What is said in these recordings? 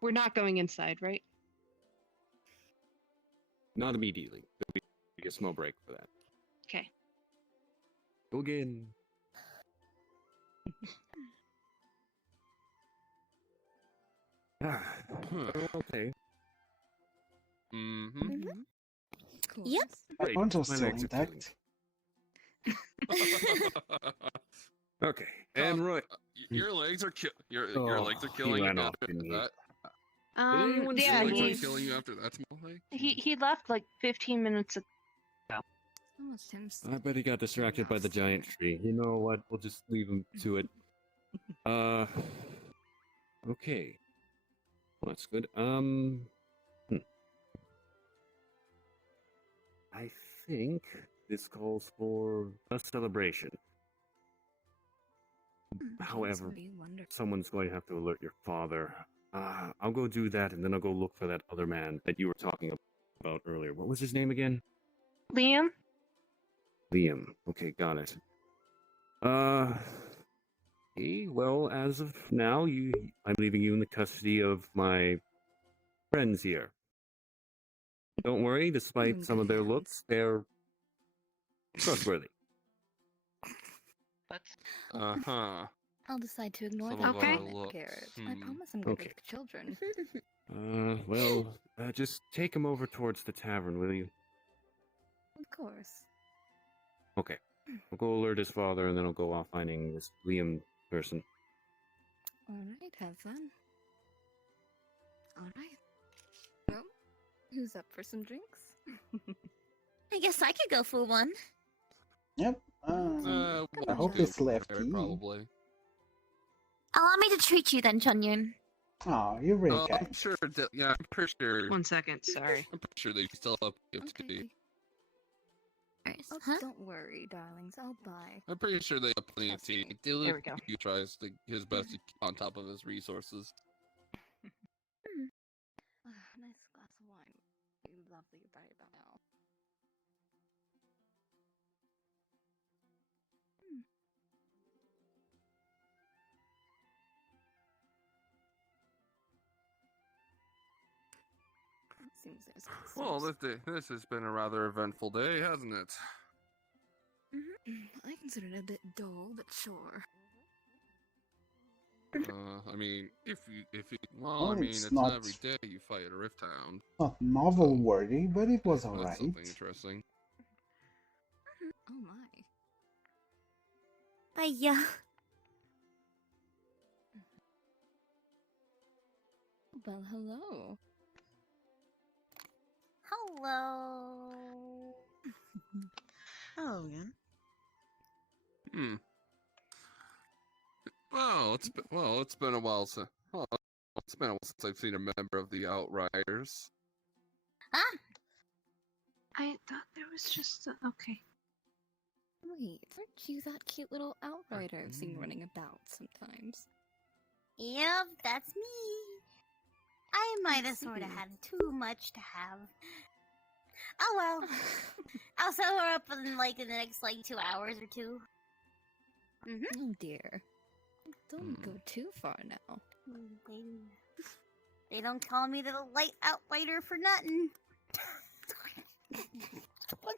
We're not going inside, right? Not immediately. There'll be a small break for that. Okay. Go again. Okay. Mm-hmm. Cool. Yep. My Great. bones are My still legs are feeling intact. Okay. And Roy. Your legs are your legs are he killing you ran off, after didn't he? that. anyone Yeah, Your legs see- are killing you after that small thing. he left like 15 minutes ago. Almost him. I bet he got distracted by the giant tree. You know what? We'll just leave him to it. Okay. Well, that's good. I think this calls for a celebration. However, someone's going to have to alert your father. I'll go do that, and then I'll go look for that other man that you were talking about earlier. What was his name again? Liam? Liam. Okay, got it. Okay, well, as of now, I'm leaving you in the custody of my friends here. Don't worry, despite some of their looks, they're trustworthy. Uh-huh. I'll decide to ignore Some that of Okay. our looks. Garrett. I promise I'm good Okay. with children. Well, just take him over towards the tavern, will you? Of course. Okay. I'll go alert his father, and then I'll go off finding this Liam person. Alright, have fun. Alright. Well, who's up for some drinks? I guess I could go for one. Yep. I we'll hope do it's left there, key. probably. Allow me to treat you then, Chunhyun. Oh, you're really I'm kind. sure. Yeah, I'm pretty sure. 1 second, sorry. I'm pretty sure they still have gift to be. Oh, Huh? don't worry, darlings. I'll buy. I'm pretty sure they have plenty of Trust tea. me. There we go. He tries to his best to keep on top of his resources. Nice glass of wine. Be lovely right about now. Seems there's Well, customers. this has been a rather eventful day, hasn't it? I consider it a bit dull, but sure. I mean, Well, I mean, it's it's not- not every day you fight at Rift Town. Not novel worthy, but it was That's alright. something interesting. Oh my. Hiya. Well, hello. Hello. Hello again. Hmm. Well, it's been a while since. Well, it's been a while since I've seen a member of the Outriders. Huh? I thought there was just okay. Wait, aren't you that cute little outrider I've seen running about sometimes? Yep, that's me. I might have sort of see. had too much to have. Oh well. I'll set her up in the next 2 hours or 2. Oh dear. Don't go too far now. They don't call me the light outrider for nothing. What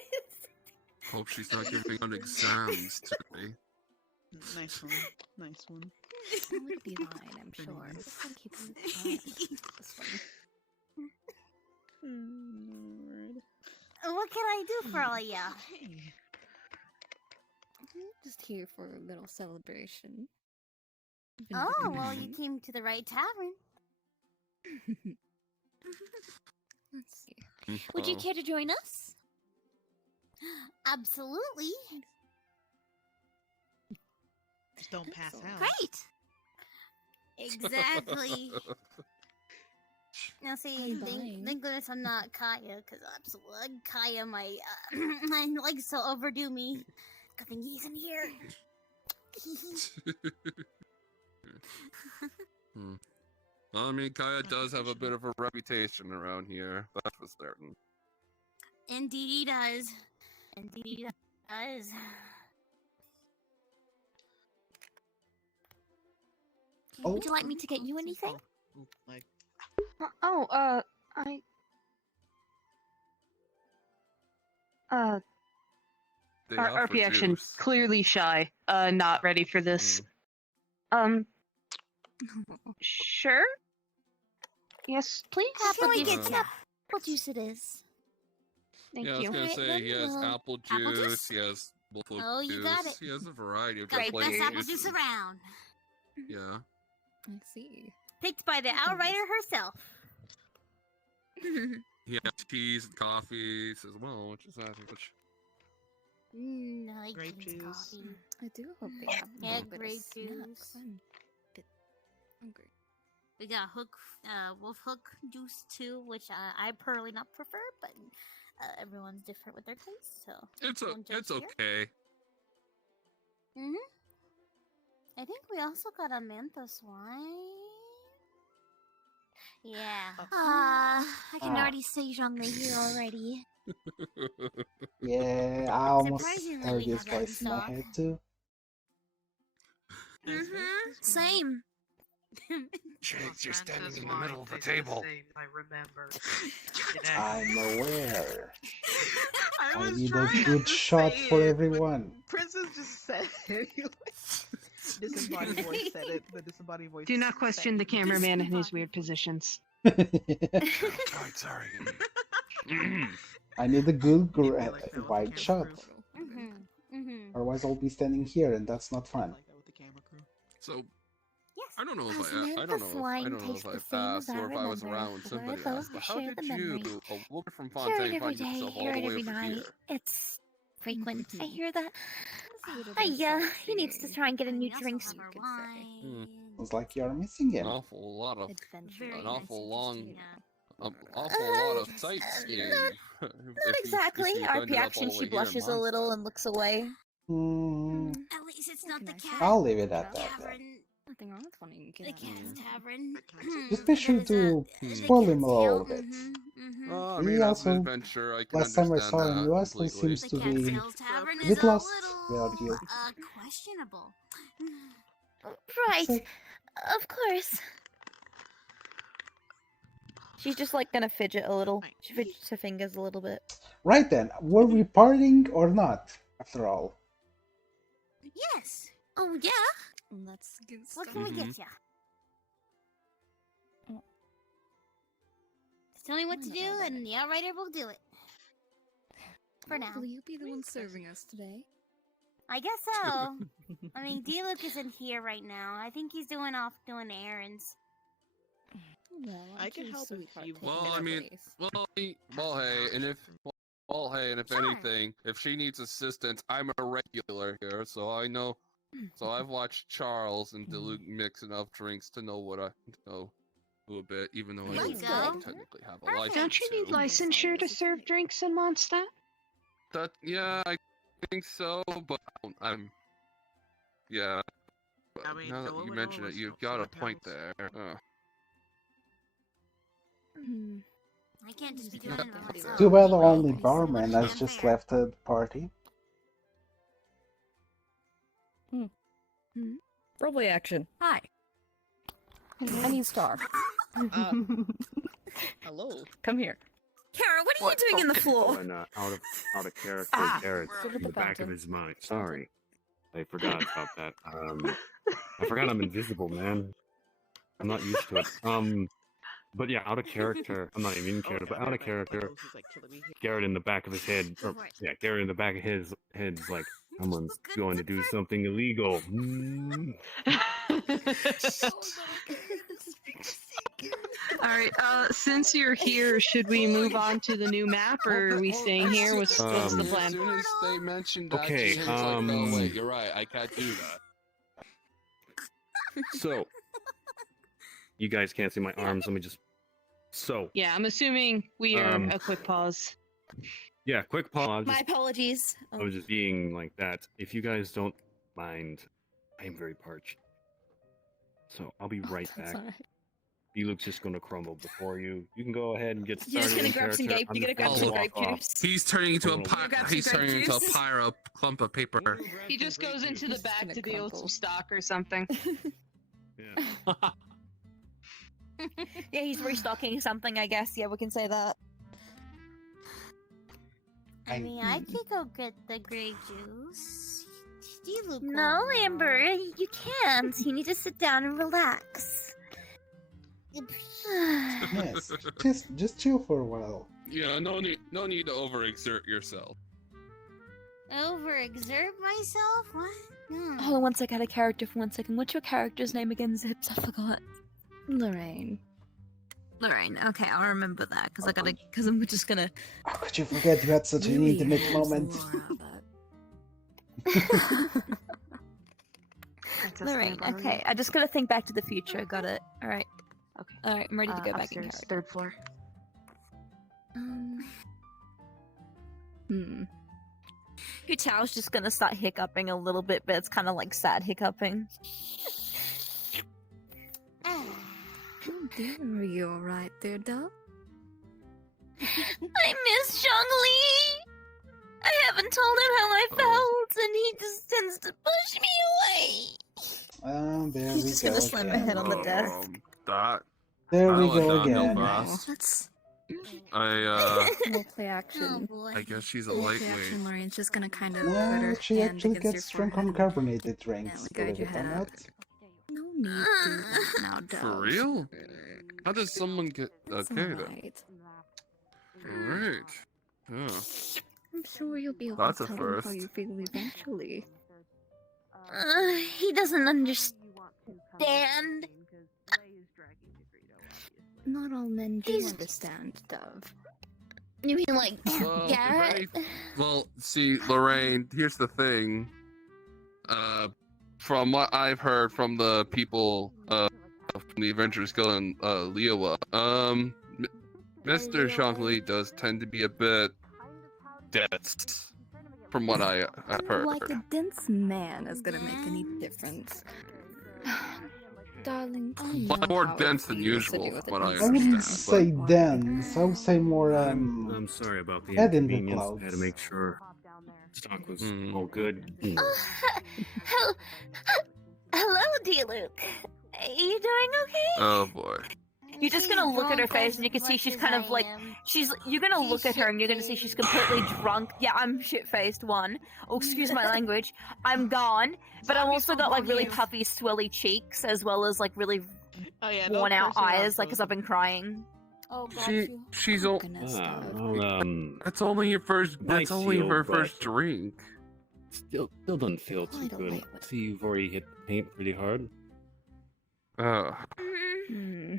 is Hope she's not giving out exams today. Nice one. Nice one. It would be fine, I'm Pretty sure. nice. Just gotta keep an eye on this one. Lord. What can I do for all ya? Hey. Just here for a little celebration. Been Oh, very well, you kind. came to the right tavern. Let's see. Would you care to join us? Absolutely. Just don't pass Excellent. out. Great. Exactly. Now, see, buying. thank goodness I'm not Kaya, because absolutely Kaya might, so overdo me. Good thing he's in here. Well, I mean, Kaya does have a bit of a reputation around here. That's for certain. Indeed he does. Indeed he does. Oh. Would you like me to get you anything? Ooh, like, I They RP offer action, juice. clearly shy. Not ready for this. Sure. Yes, please. Can we get Um, you apple juice? It is. Thank Yeah, I was you. gonna Alright, say then he has we'll- apple Apple juice. juice? He has buffalo Oh, you juice. got it. He has a variety of Got the different best apple juices. juice around. Yeah. I see. Picked by the outrider herself. He has teas and coffees as well, which is that which I like Grape King's juice. coffee. I do hope they have a Yeah, little bit of grape snack, juice. 'cause I'm a bit hungry. We got wolf hook juice too, which I personally not prefer, but everyone's different with their taste, so don't judge it's here. okay. I think we also got a Manthos wine. Yeah. I can already say genre here already. Yeah, I almost Surprisingly, heard we his have that in voice in my stock. head too. Same. Jake, you're standing in the wine middle of the tastes the table. same, I remember. I'm aware. I was need a trying good to shot say for it, but everyone. Princess just said it. Disembodied voice said it. The disembodied voice. Do not said question the it. cameraman and his weird positions. Sorry. I need a good Maybe like that with the wide camera shot. crew. Otherwise, I'll be standing here, and that's not fun. Like that with the camera crew. So Yes. I don't know if As I don't know Memphis if I wine don't know tastes if the I same as asked or if I was remember, around when but I somebody love asked, to but how share did the you, memory. a woman from Hear Fontaine, it every find day, yourself all hear the it way every over night. here? It's frequent. I hear that. It's a little Hey, bit yeah, of he needs to sightseeing. try and get a new We also drink. have our You could wine. Sounds like you're missing An him. awful lot of Adventure. Very an nice, awful long interesting, an awful lot of Not sightseeing. Not if exactly. you Our ended up reaction, all the she way here in blushes a little Mondstadt. and looks away. Hmm, At least it's What not can the I say? cat I'll leave it at that then. tavern. Nothing wrong with wanting to The get out cat's there. tavern. Just be sure That is to the spoil him a cat's little tail. bit. Well, I He mean, as also, an adventure, I can last time I understand saw him, that he also completely. seems The to cat's be tail tavern a is bit a lost little without you. questionable. Right, So- Of course. She's just like gonna fidget a little. She fidgets her fingers a little bit. Right then, were we partying or not, after all? Yes. Oh yeah. Let's get What started. can we get ya? Just tell me what Why to not do, all and that? the outrider will do it. For now. Will you be the one serving us today? I guess so. I mean, D-Luke isn't here right now. I think he's off doing errands. Well, I can help if you Well, get I a mean, place. hey, and if Sure. anything, if she needs assistance, I'm a regular here, so I know. So I've watched Charles and Deluxe mix enough drinks to know what I know a little bit, even though I There you don't go. technically have a Perfect. license. Don't you need to. licensure to serve drinks in Mondstadt? That yeah, I think so, but yeah. But I mean, now that no you one mention it, always you've knows got a what point counts. there. I can't just be Doing doing it it by myself. Too bad the Well, only it's barman has damn just fair. left the party. Roleplay action. Hi. I need Star. Hello. Come here. Kara, what are you doing in the floor? And out of character, Ah, Garrett, sit at in the the back of fountain. his mind. Sorry, I forgot about that. I forgot I'm invisible, man. I'm not used to it. But yeah, out of character. I'm not even in character, but out of character. Garrett in the back of his head, or yeah, Garrett in the back of his head's like, someone's going to do something illegal. Alright, since you're here, should we move on to the new map, or are we staying here? What's the As plan? soon as they mentioned that, Okay, James like, oh wait, you're right, I can't do that. So, you guys can't see my arms. Let me just. So, Yeah, I'm assuming we are a quick pause. yeah, quick pause. My apologies. I was just being like that. If you guys don't mind, I am very parched. So I'll be right That's back. alright. B-Luke's just gonna crumble before you. You can go ahead and get started. You're just gonna in grab some character. grape. I'm You're gonna just grab gonna some walk grape off. juice. He's turning into a You're pile. grab some He's grape turning into a juice? clump of paper. He just goes into the He's back gonna to deal with crumble. some stock or something. Yeah. Yeah, he's restocking something, I guess. Yeah, we can say that. I mean, I could go get the grape juice. You look No, warm now. Amber, you can't. You need to sit down and relax. Yes, just chill for a while. Yeah, no need to overexert yourself. Overexert myself? What? Hold on one sec, I had a character for 1 second. What's your character's name again, Zips? I forgot. Lorraine. Lorraine. Okay, I'll remember that because I'm just gonna. How could you forget you had such an really intimate have moment? Lorraine, okay. I just gotta think back to the future. Got it. Alright. Okay. Alright, I'm ready to go back in Upstairs, character. 3rd floor. Your towel's just gonna start hiccuping a little bit, but it's kind of like sad hiccuping. Oh dear, are you alright there, Dove? I miss Zhongli! I haven't told him how I felt, and he just tends to push me away. There He's we just go gonna slam my head on the desk. There we I go like again. Let's We'll play action. Oh boy. I guess she's a Play lightweight. action, Lorraine's just gonna kind of put No, her she hand actually against gets your drunk on forehead. carbonated drinks, Gently guide believe your it or head not. up. No need to do that now, Dove. For real? How does someone get It's okay then? alright. Alright. Yeah. I'm sure you'll be able to That's a tell him how first. you feel eventually. He doesn't understand. Not all men do understand, Dove. You mean like Well, Garrett? Well, see, Lorraine, here's the thing. From what I've heard from the people from the Adventurers Guild in Liyue, Mr. Zhongli does tend to be a bit dense, from what I've heard. Like a dense man is gonna make any difference. Darling, I know But more how it dense than feels to usual, deal with from what I a I wouldn't understand. say dense, I would say more, I'm sorry about the head in the inconvenience. I had to clouds. make sure stock was Mm. all good. Hello, D-Luke. Are you doing okay? Oh boy. You're just gonna look at her face and you can see she's kind of like you're gonna look at her and you're gonna see she's completely drunk. Yeah, I'm shit-faced one. Oh, excuse my language. I'm gone, but I've also got like really puffy, swelly cheeks as well as like really worn out eyes, like because I've been crying. Oh, got She, you. she's Oh, o- goodness, Ah, Dove. well, That's only your first. Might That's only feel, her but- first drink. still doesn't feel too Quite a good. lightweight. See, you've already hit the paint pretty hard. Hmm.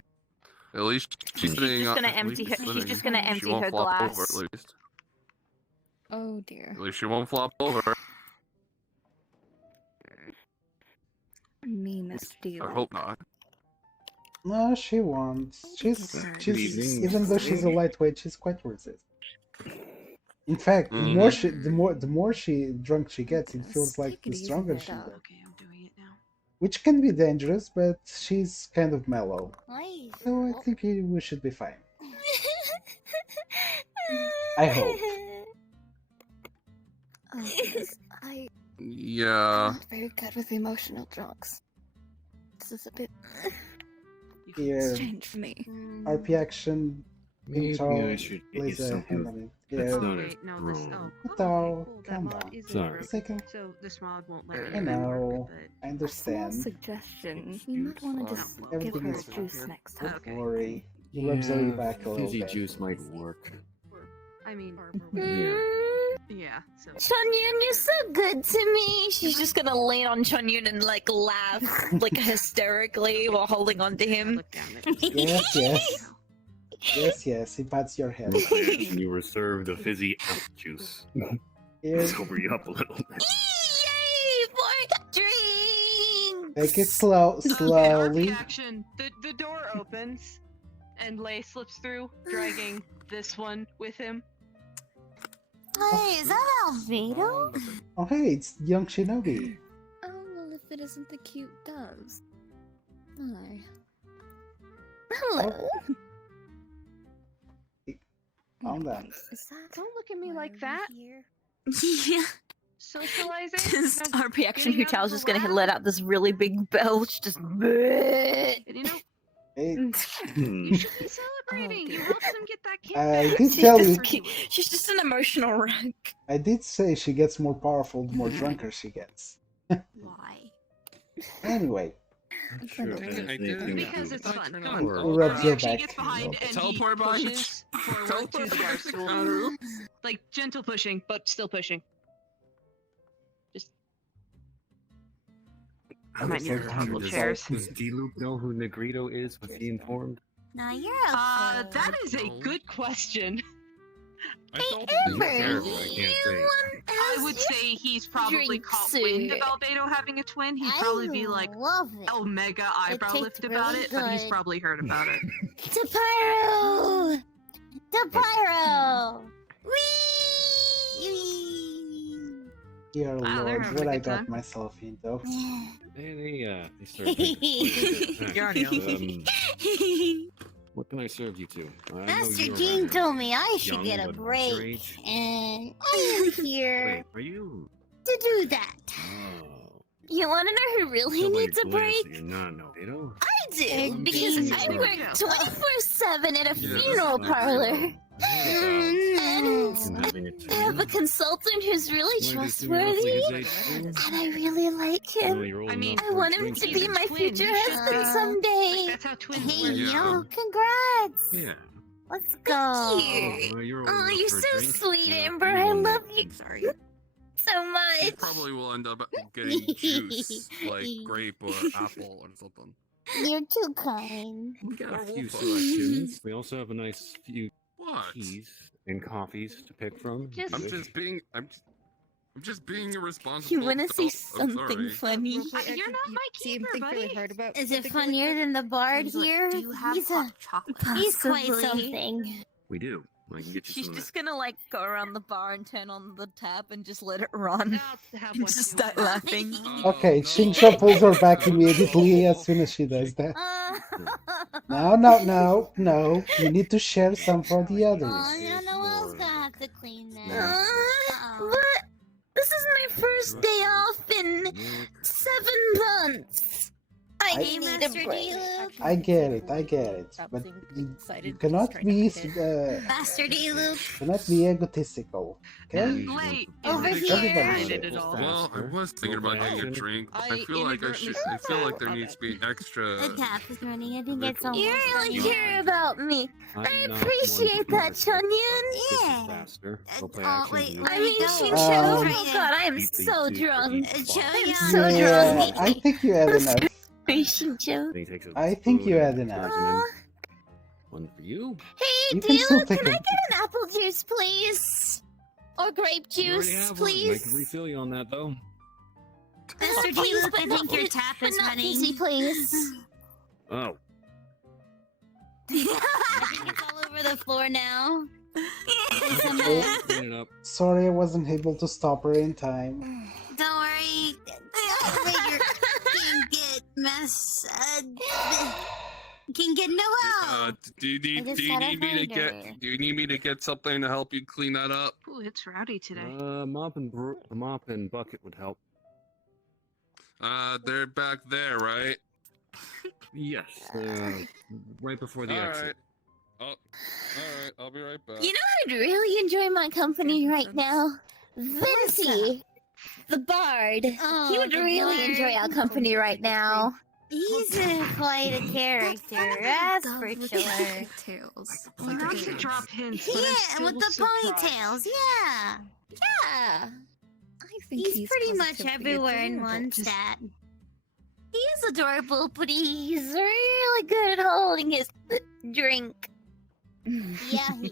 At least she's She's sitting just on- gonna at empty least her- she's she's just sitting. gonna She empty won't her flop over, glass. at least. Oh dear. At least she won't flop over. Me, Miss I D-Luke. hope not. No, she won't. She's Good evening, even though she's a Lady. lightweight, she's quite resistant. In fact, Mhm. the more she drunk she gets, it Goodness, feels like take it the easy stronger there, she Dove. gets. Okay, I'm doing it now. Which can be dangerous, but she's kind of mellow. Nice. So I think we should be fine. I hope. Oh, goodness. I'm Yeah. not very good with emotional drunks. This is a bit Here, strange for me. RP action. Maybe Charles I should get you plays a hand something. on it. That's Yeah, not as Wait, no, this. strong. Oh, What the- okay, cool. That calm mod down. isn't Sorry. broken, Second. so this mod won't let I me I know. rework it, I A small understand. suggestion. You might want to just give Everything her is a juice fine. next time. Okay. Don't worry. You rub Zoe back a little fizzy bit. juice might work. but I mean, Here. yeah. So Chunyun, you're so good to me. She's just gonna lean on Chunyun and like laugh like hysterically while holding on to I him. look down at Yes, yes. Yes, yes, he pats your head. And you were served a fizzy apple juice. Here, Sober you up a little bit. Yay! More drinks! take it slow, Okay, slowly. RP action. The door opens, and Lei slips through, dragging this one with him. Hey, is that Albedo? Oh, hey, it's young Shinobi. Oh, well, if it isn't the cute doves. Hi. Hello. Calm down. Is that Don't look at me why like are we that. here? Yeah. socializing. Our reaction, getting out of Hutal's the just gonna lab. let out this really big belch, just. And, you know, It, you should be celebrating. You helped them get that kid I back. did She's tell just, you. she's just an emotional wreck. I did say she gets more powerful the more drunker she gets. Why? Anyway, I'm sure Dang that it, has I anything didn't. to Because do it's with fun. it. Come on. Or- We'll rub He your actually back. gets behind and Teleport he bike. pushes forward to the bar stool. Like gentle pushing, but still pushing. Just I might need Okay. to toggle Does- chairs. Does D-Loop know who Negrito is? Was he informed? Nah, you're okay. That is a good question. I told He's him a to character, go. I can't say. I would say he's probably drink caught wind soup. of Albedo having a twin. He'd I probably be like, love it. oh, mega eyebrow tastes lift about really it, but he's good. probably heard about it. Tapyro! Tapyro! Whee! dear Wow, they're lord, having what a I good got time. myself into. They started taking You're on what can I serve you to? I know Master you're Jean rather told me I should young, get a but what's your break, age? and I am here Wait, are you? to do that. Oh. You wanna know who really Tell by needs a your glance break? that You're not Negrito. I do, Indeed. because I Indeed. work 24/7 at a Yeah, funeral That's not parlor. true. I heard And about having a I have a twin. consultant who's really Might assume you're roughly trustworthy, his age, too. and I really like Well, him. you're old I mean, enough I for a want him drink to He's be a my twin, future he should husband be. Like, someday. that's how twins Hey, work. Yeah. yo, congrats! Yeah. Let's go. Cute. Well, you're old Oh, enough you're for a so drink. sweet, Yeah, Amber. you I won love that. you so He much. probably will end up getting juice, like grape or apple or something. You're too kind. We got a Or few Wolf. selections. We also have a nice few What? teas and coffees to pick from. if you Just- I'm wish. just being. I'm just being irresponsible. You wanna say adult. I'm something sorry. funny? You're not my keeper, think really buddy. hard about Is it something like funnier that? than the bard He's like, here? "Do you have He's hot a he's quite Possibly. something. We do. I can get you She's some of just gonna like go around the bar and turn on the tap and just let it run. I'll have And one just too. start laughing. Oh, Okay, no. Shinsha pulls her back immediately as soon as she does that. No. You need to share some for the others. Oh, no, no one else gonna have to clean that. Uh-oh. What? This is my first day off in milk. 7 months. I Hey, need a Master break. D-Loop. I get it. But you cannot be Master D-Loop. cannot be egotistical. Okay? Late. Over Is it here. decided at all? Well, I was thinking about getting a drink. But I feel like I should. I feel like there needs to be an extra. The tap is running. I think it's Ritual. almost You really done. care about me. I'm I not one appreciate to that, promise it, but Chunyan. this is Yeah. faster. Go play Oh, action wait, view. wait. I mean, go. Shinsho, Um, oh god, I am Beat these so two drunk. cookies. Chunyan. So Yeah, drunk. I think you had enough. Shinsho. And he takes a I think spoon you and had enough. pours them in. One for you. Hey, You can still dude, take can I a- get an apple juice, please? Or grape You already juice, have one. I can please? refill you on that though. Master Please, D-Loop, but I not think your fizz- tap but is not running. fizzy, please. Oh. I think it's all over the floor now. Oh, clean it up. Sorry I wasn't able to stop her in time. Don't worry. The elevator can get can get no help. Do you need? I just Do you got a need me to hider. get? Do you need me to get something to help you clean that up? Ooh, it's rowdy today. Mop and bucket would help. They're back there, right? Yes. Right before the All exit. right. Oh, all right. I'll be right back. You know, I'd really enjoy my company right now. Vinci, the bard. Oh, He would the really bard. enjoy our company right now. He's quite a character, that's for sure. Tails. Not to drop hints, but I'm Yeah, still with the surprised. ponytails, yeah. Yeah. I think He's pretty much positively everywhere in adorable. one Just- stat. He is adorable, but he's really good at holding his drink. Yeah, he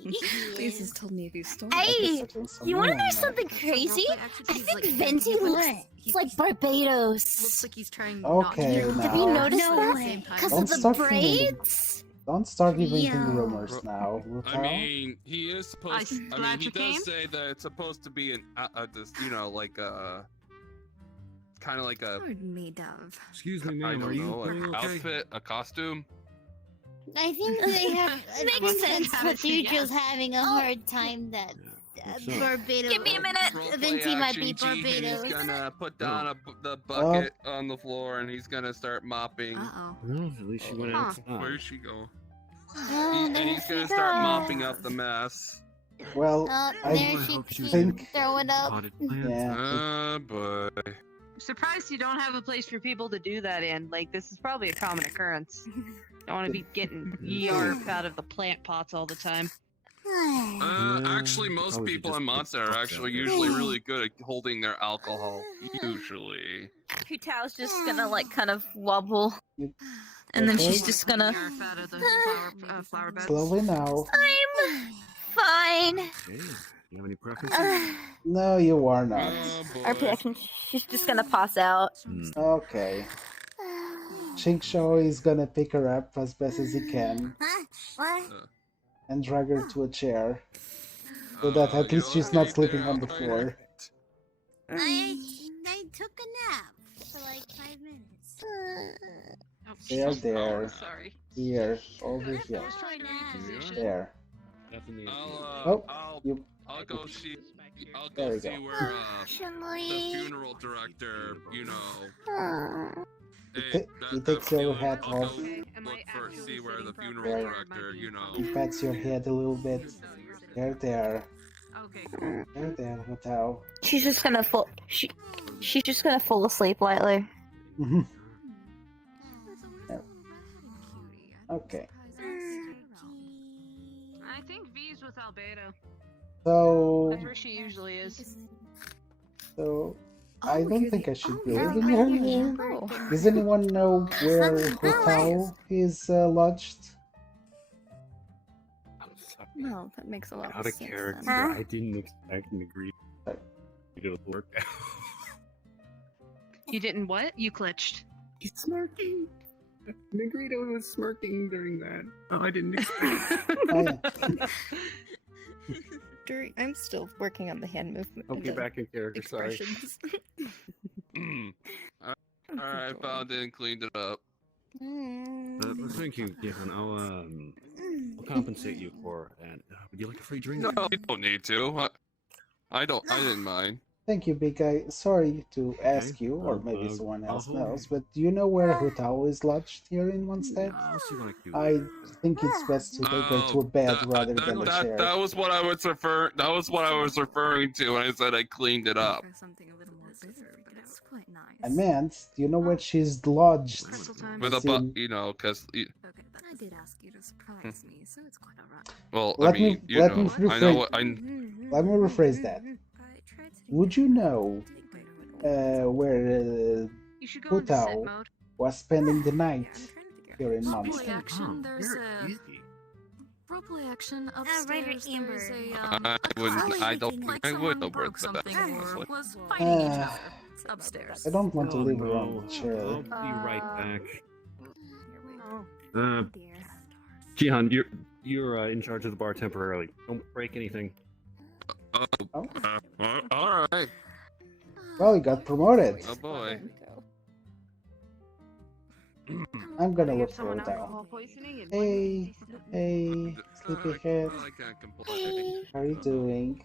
Please is. just told me these stories. Hey, you want to know something So crazy? roleplay activities, I think like, Venti he looks he's- like Barbados. Looks like he's trying Okay, not to now. Have you noticed No that? way. Because Don't of the start thinking. braids? Don't start inventing Yeah. rumors now. I Rupal. mean, he is supposed. I mean, he glad you came. does say that it's supposed to be an, this, you know, like kind of like a, made of. Excuse me, I ma'am. Are don't you know, doing like okay? outfit, a costume. I think they have. It Makes makes sense sense, how to but say Juju's yes. having a hard time that What's up? Barbados. Give me a minute. Roleplay Venti might action, be Jihin is Barbados. gonna put down the bucket on the floor and he's gonna start mopping. Uh-oh. Well, at least she went outside. Where'd she go? Oh, And there he's she gonna start goes. mopping up the mess. Well, Oh, I there I she hope she think- throwing up. Potted plants. yeah. Boy. I'm surprised you don't have a place for people to do that in. Like, this is probably a common occurrence. Don't want to be getting yarp out of the plant pots all the time. Actually, most probably people just in put Monster are books out actually there. usually really good at holding their alcohol. Usually. Hutao's just gonna like kind of wobble, You- and then okay. she's just gonna. Yarp out of the flower beds. Slowly now. I'm fine. Okay. You have any preferences? No, you are not. Oh boy. RP action. She's just gonna pass out. Okay. Shinkshaw is gonna pick her up as best as he can Huh? What? and drag her to a chair so that at least she's not sleeping on the floor. I took a nap for like 5 minutes. Oh, They are shit. there. Oh, sorry. Here, over here. I was trying to reposition. There. Definitely. I'll go see. I'll There go we see go. where the Chun-Li. funeral director, you know. He takes your hat I'll off. go Okay, am I look for actually see where the sitting funeral properly, or director, am I you know. He pats your head a little bit. There. Okay, cool. There, Hotao. She's just gonna fall. She's just gonna fall asleep lightly. Mhm. Okay. I think V's with Albedo. So, That's where she usually is. I don't think I should be Oh, leaving right, her. yeah. Oh. Does anyone know where Hotao is lodged? I'm sorry. No, that makes a lot Out of of sense. character. then. I didn't expect an agree to work out. You didn't what? You glitched. He's smirking. Negrito was smirking during that. Oh, I didn't expect. I'm still working on the hand movement. I'll get the back in character. Sorry. expressions. Alright, found it and cleaned it up. Thank you, Giffen. I'll compensate you for that. Would you like a free drink? No, you don't need to. I didn't mind. Thank you, big guy. Sorry to ask you, or maybe someone else knows, but do you know where Hotao is lodged here in Mondstadt? I'll see what I can do. I think it's best to take her to a bed rather than a chair. That was what I was referring to when I said I cleaned it up. Something a little more bitter, but it's quite nice. I meant, do you know where she's lodged? Crystal time. With a It's in- you know, because Okay, I did ask you to surprise me, so it's quite alright. well, Let I mean, me- you let me know, I rephrase- know what I. Let me rephrase that. I tried to Would you know where You should go into sit Hotao mode. was spending the night I'm trying to figure here in Roleplay Mondstadt? action, there's very a easy. roleplay action Writer upstairs. Amber. There's a I wouldn't. I don't. like I someone wouldn't know where broke that something or honestly. was fighting each Uh, other upstairs. I don't want to Oh, leave her no. on the chair. I'll be right back. Oh, Uh, dear. Jihan, you're in charge of the bar temporarily. Don't break anything. Oh. All right. Well, you got promoted. Oh boy. I'm gonna I look have for someone Hotao. alcohol poisoning and Hey, hey, sleepyhead. I can't complain. How are you doing?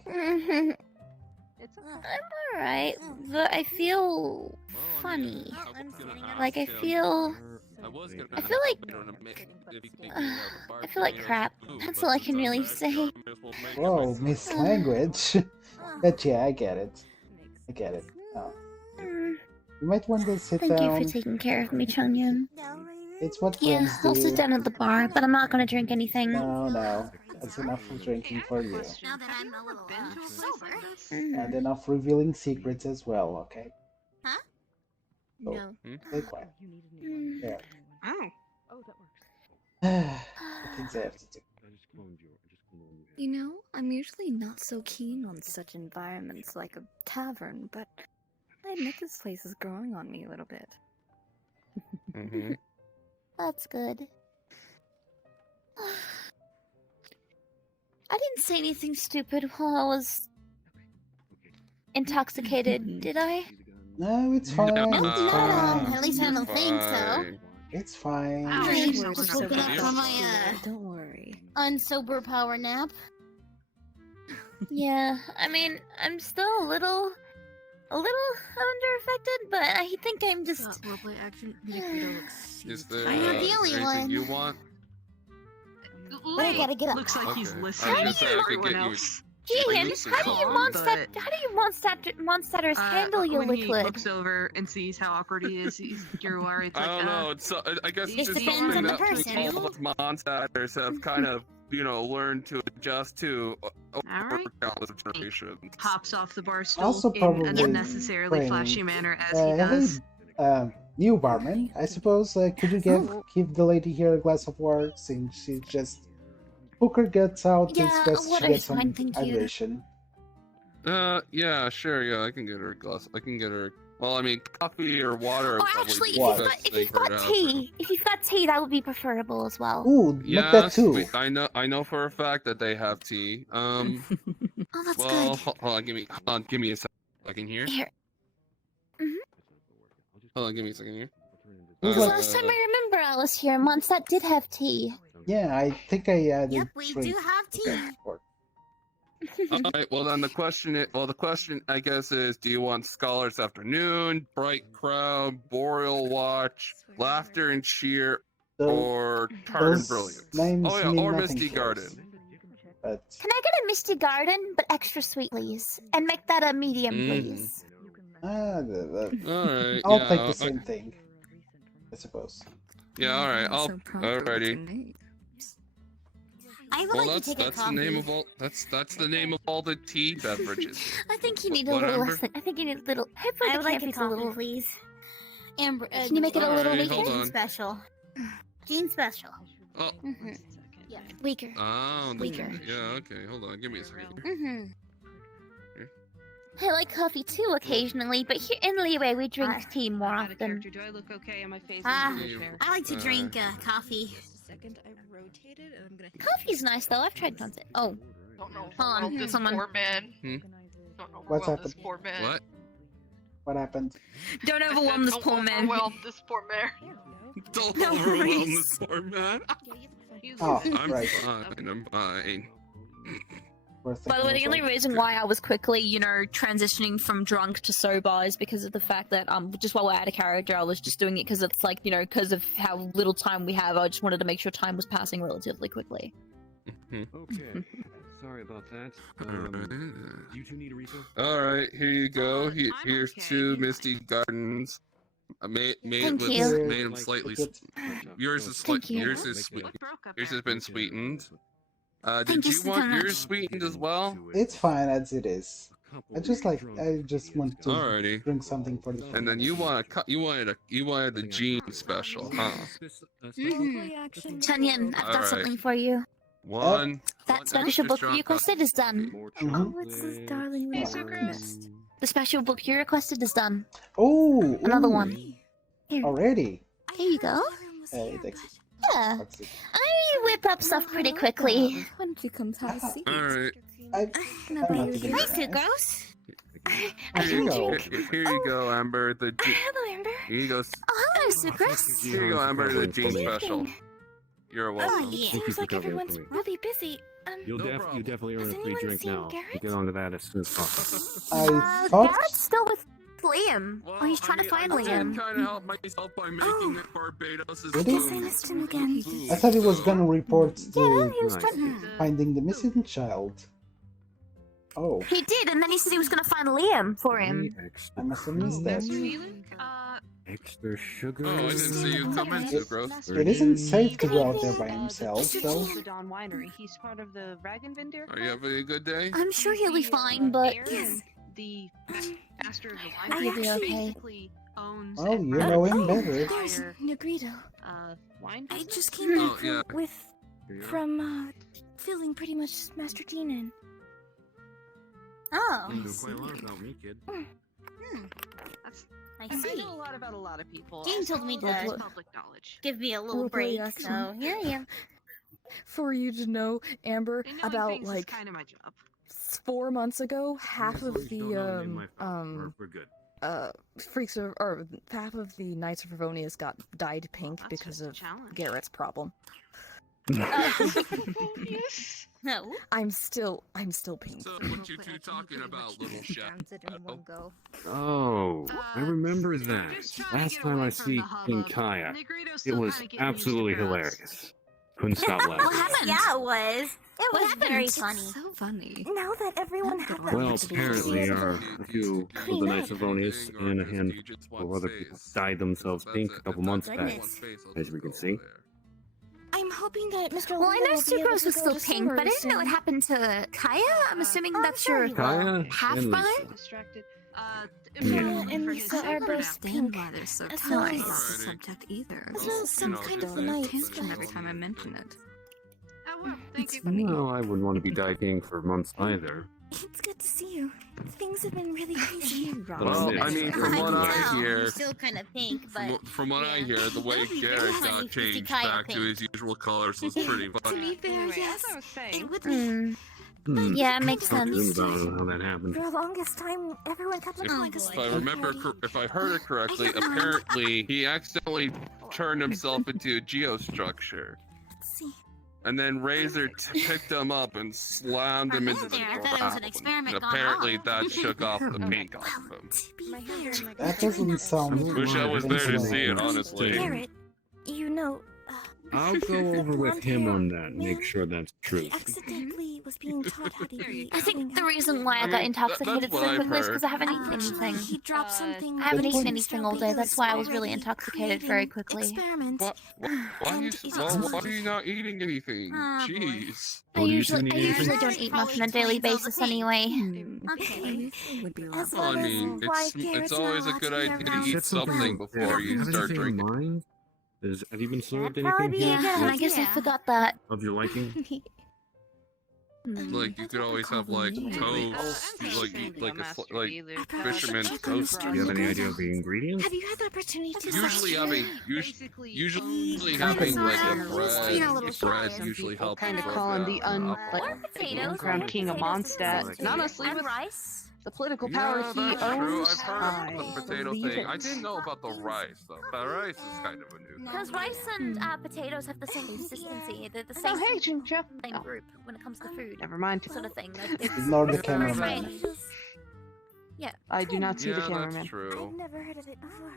It's okay. I'm alright, but I feel funny. Like I feel like crap. That's all I can really say. Whoa, Miss Language. But yeah, I get it. I get it. Oh. You might want to sit Thank you down. for taking care of me, Chungyun. It's what Yeah, friends I'll sit do. down at the bar, but I'm not gonna drink anything. No. That's enough of drinking for you. Now that I'm a little Been to a place sober. like this? And enough revealing secrets as well, okay? Huh? So, No. stay quiet. Mm. There. Oh. Things I have to do. You know, I'm usually not so keen on such environments like a tavern, but I admit this place is growing on me a little bit. Mm-hmm. That's good. I didn't say anything stupid while I was intoxicated, did I? No, it's fine. No, It's No, fine. at least I don't think so. Fine. It's fine. Ow. I We're just so woken up good. from my Don't worry. unsober power nap. Yeah, I mean, I'm still a little under affected, but I think I'm just. Roleplay action. Nikito looks. Is there, I'm not the is only there anything one. you want? I gotta get up. Looks like he's Okay. I was listening gonna to say I could everyone get you. else. Gian, Listen, how do you Colin, monsters handle your when he liquid? looks over and sees how awkward he is, you're worried. It's I like, don't know. It's I guess This it's just depends something on the that person. all of us monsters have kind of, learned to adjust to over Alright. countless generations. hops off the bar stool Also in probably an unnecessarily bring, flashy manner as he does. Hey, you barman, I suppose, could you give the lady here a glass of water, since she just poke her guts out, Yeah, it's best she water's gets some fine, thank you. hydration. Yeah, sure, yeah, I can get her a glass. I can get her. Well, I mean, coffee or water. Or would probably actually, be What? the best if thing you've for her got to have. tea, that would be preferable as well. Ooh, make that Yes, too. I know for a fact that they have tea. Oh, that's Well, good. hold on, give me a second here. Here. Hold on, give me a second here. Who's Because like- last time I remember I was here, Mondstadt did have tea. Yeah, I think I added Yep, we do drink have to tea. that report. Alright, well then the question I guess is, do you want Scholars Afternoon, Bright Crowd, Boreal Watch, Laughter and Cheer, or Tartan Those Brilliance? names Oh yeah, mean or nothing Misty to us. Garden. But Can I get a Misty Garden, but extra sweet, please? And make that a medium, Mm. please. Alright, I'll yeah, take the same thing, I suppose. yeah, alright, alrighty. I would Well, like to take a that's the coffee. name of all. That's the name of all the tea beverages. I think you need What, a little Amber? less. I think you need a little. Hopefully I the would like a campy's coffee, little. please. Amber, can you make it a little Alright, weaker? hold Jean on. special. Jean special. Oh, Yeah, weaker. oh, Weaker. yeah, okay. Hold on, give me a second. Mm-hmm. I like coffee too occasionally, but here in Leeway we drink tea more Out of often. character. Do I look okay on my face? I like to drink coffee. Second, I rotated, and I'm gonna. Coffee's nice though. I've tried tons of it. Oh, Don't know Hold on, about this someone- poor man. Hmm? Don't know What's about this happened? poor man. What? What happened? Don't I said overwhelm this don't poor man. overwhelm this poor man. Don't No overwhelm worries. this poor man. Oh, I'm right. fine. I'm fine. By the way, the only reason why I was quickly, transitioning from drunk to sober is because of the fact that, just while we're out of character, I was just doing it because it's like, because of how little time we have, I just wanted to make sure time was passing relatively quickly. Okay. Sorry about that. You two need a refill? All right, here you go. I'm Here's okay. 2 Misty Gardens. I made Thank it you. with, made them slightly. Yours is Thank you. Yours is sweet. What broke up Yours there? has been sweetened. Thank Did you you so want much. yours sweetened as well? It's fine as it is. I just want to Alrighty. drink something for the And then you wanted the Jean special, huh? Mm-hmm. Tunyon, I've got Alright. something for you. One. That special book you requested is done. Mhm. What's this darling Hey, little Sucrose. The special book you requested is done. Oh, Another ooh, one. Here, already. here you go. Hey, thanks. Yeah, Let's see. I whip up stuff pretty quickly. Why don't you come have a seat? Alright. Can I buy you a drink? Nice, Sucrose. Here you go. Here you go, Amber. Hello, Amber. Here you go. Oh, hello, Sucrose. Here you go, Amber. The Jean Sleeping. special. You're welcome. yeah. Seems like everyone's really busy. You No problem. definitely earn Has a free anyone drink seen now. Garrett? Get on to that as soon as possible. I thought Garrett's still with Liam. Well, Or he's trying to find I did Liam. kind of help myself by making it Barbados' Did he? food. Say him again. I thought he was gonna report the He was Nice. trying. finding the missing child. Oh, He did, and then he said he was gonna find Liam for him. I must have missed that. Mr. Neelan? Extra sugar. Oh, I didn't see you come in, Sucrose. It isn't safe to Good go out evening. there by himself, This is though. the Dawn Winery. He's part of the Ragenvinder. Are you having a good day? I'm sure he'll be The, fine, but heir and the master of the I winery. think he'll be okay. Basically owns Well, and you runs know the him better. There's entire, Negrito. wine I business. just came back Oh, yeah. from filling pretty much Master Dean in. oh, You know quite a lot about me, kid. That's, I I see. know a lot about a lot of people. Jane told me Also, to- it's public knowledge. Give me a little Roleplay break. action. So here I am. For you to know, Amber, And knowing about things is like kind of my job. 4 months ago, half of the We're good. freaks of, or half of the Knights of Ravonius got dyed pink That's because just a of challenge. Garrett's problem. No. I'm still pink. So what you two talking about, little chap? Oh, I remember that. Last time I see King Kaya, it was absolutely hilarious. Couldn't stop What laughing. happened? Yeah, it was. It was very funny. So funny. Now that everyone has that Well, much apparently to a few of the Knights of Ronius and a handful of other people dyed themselves pink a couple months back, as we can see. I'm hoping that Mr. Well, I know will be able Sucrose to was go still to pink, but I summer didn't know what soon. happened to Kaya. I'm assuming that's your Kaya half and brother. Lisa. Distracted. Yeah. And Lisa are both understand pink. why they're so As tied well to as- the subject either. As well as some kind of nights. Tension every time I mention it. Oh, well, thank you. No, I wouldn't want to be dyed pink for months either. It's good to see you. Things have been really crazy. Well, I mean, from I what can I tell. hear, You're still kind of pink, but from what I hear, the way That'd be Garrett very got funny to see changed Kaya back to pink. his usual colors was pretty To funny. be fair, Anyway, yes. as I was saying, It would be. Yeah, it makes Talk to them sense. about how that happened. For the longest time, everyone kept looking like a If I remember, if I heard it correctly, I don't know. apparently he accidentally turned himself into a geostructure. Let's see. And then Razor picked him up and slammed him into the There, I thought it was an ground. experiment And gone apparently wrong. that shook off the pink off of him. To be fair, That doesn't sound. Wish I was there to see it, honestly. Garrett, you know, I'll go over with him on that and make sure that's true. he accidentally was being taught how to eat. I think the reason why I I got mean, intoxicated that's so what I've quickly is heard. because I haven't eaten anything. He dropped something. I haven't Good eaten point. anything all day. That's why I was really intoxicated very quickly. Experiment. Why are you, why are you not eating anything? Ah, boy. Jeez. I What do you usually, say, I Nancy? usually don't eat much on a daily basis anyway. Okay. Would be As Well, I well as mean, why it's Garrett's always a not good allowed to idea be to around. eat something before you start drinking. Mind? Have you been served That'd probably anything be a here good Yeah, I guess I idea. forgot that. of your liking? Like you could always have like toast, fisherman's toast. Do you have any idea of the ingredients? Have you had the opportunity to Usually having usually having like a bread usually helps. kind of absorb calling that the alcohol. Potatoes. crowned king of Mondstadt. Like And honestly, And with rice. the political power Yeah, he that's true. owns, I've heard I about the potato believe thing. I it. didn't know about the rice though. The rice is kind of a new thing. Because rice and potatoes have the same consistency. They're the Oh, same, hey, Ginger. same Oh, group when it comes to food. never mind. Sort of thing. Like, it's- Ignore the Right. cameraman. Yeah. I do not see the Yeah, cameraman. that's I've true. never heard of it before.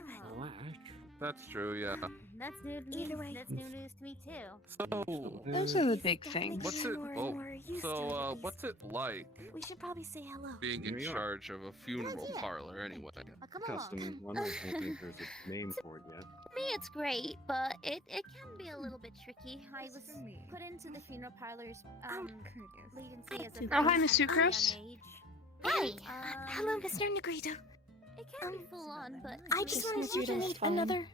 That's true. Yeah. That's new. Either way. That's new news to me too. So, Those are the big things. what's it? More and Oh, more used so to these. what's it like We should probably say hello. being in New York. charge of a funeral idea. parlor anyway? Oh, come along. Custom one. I don't think there's a name for it yet. For me, it's great, but it can be a little bit tricky. I was put into the funeral parlor's latency as a Oh, hi, Miss very Sucrose. young age. Hey, Uh, hello, Mr. Negrito. It can be full on, but I just wanted you to meet fine. another.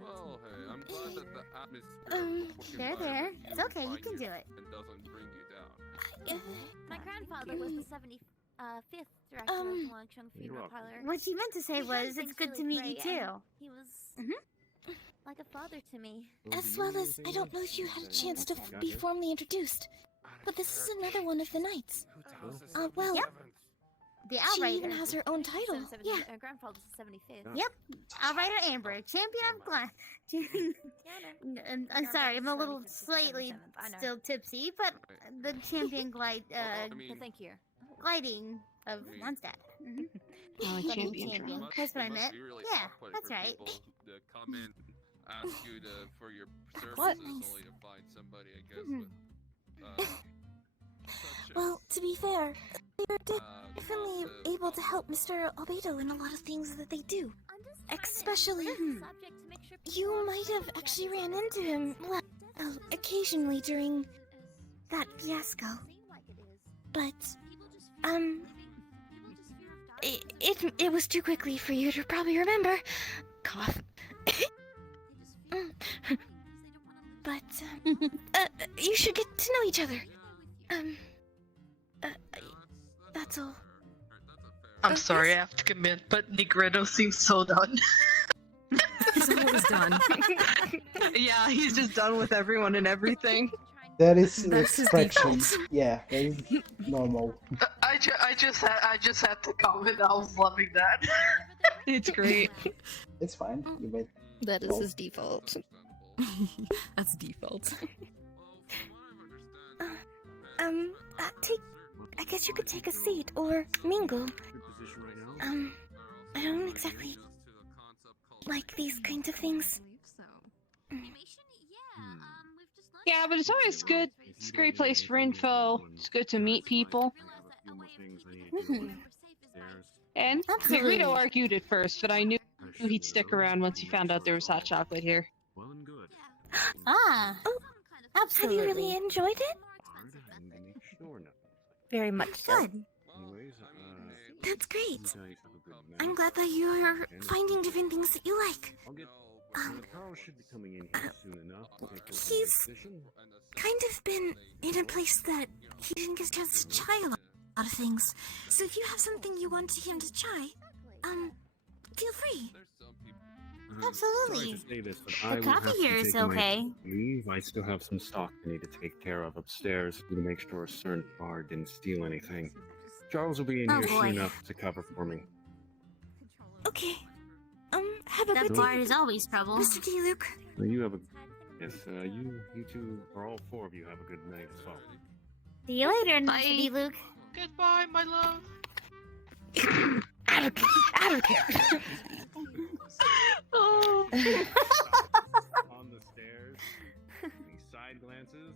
Well, hey, I'm glad that the atmosphere. there. It's okay, you can do it. And doesn't bring you down. My grandfather was the 75th director of Um, the Longchung You're Funeral welcome. Parlor. What she meant to say He done was, it's things good to really meet you great, too. and He was like a father to me. As well as, I don't know if you had a chance to be formally introduced, but this is another one of the knights. Well, The she even Outrider. has her own title. Yeah. Grandfather's the 75th. Yep. Outrider Amber, champion of glass. I'm sorry, I'm a little slightly still tipsy, but the champion Thank you. gliding of Mondstadt. Oh, Funny champion. champion. Must- That's what I must meant. be really Yeah, off-putting that's for right. people to come in, ask you for your services, What? only to find somebody, I guess, Mhm. with such a, Well, to be fair, they were definitely definitely able to help Mr. Albedo in a lot of things that they do. Especially, you might have actually ran into him, well, occasionally during that fiasco. But, it was too quickly for you to probably remember. Cough. But, you should get to know each other. That's all. I'm sorry, I have to commit, but Negretto seems so done. He's always done. Yeah, he's just done with everyone and everything. That is an That's his expression. Yeah, that is normal. I just had to comment. I was loving that. It's great. It's fine. You might. That is Well- his default. That's default. I guess you could take a seat or mingle. I don't exactly like these kinds of things. Yeah, but it's always good. It's a great place for info. It's good to meet people. And Absolutely. Negrito argued at first, but I knew he'd stick around once he found out there was hot chocolate here. Ah, absolutely. Have you really enjoyed it? Very much so. Good. That's great. I'm glad that you are finding different things that you like. Carl should be coming in here soon enough. He's kind of been in a place that he didn't get a chance to try a lot of things. So if you have something you want him to try, feel free. Absolutely. Sorry to say this, but The I will coffee have to here is take my okay. leave. I still have some stock I need to take care of upstairs to make sure a certain guard didn't steal anything. Charles will be in Oh, here boy. soon enough to cover for me. Okay. Have a That good bar day, is always trouble. Mr. D. Luke. Well, you have a yes. You two, or all four of you, have a good night as well. See you later, Bye. Mr. D. Luke. Goodbye, my love. I don't care. Oh. On the stairs, these side glances.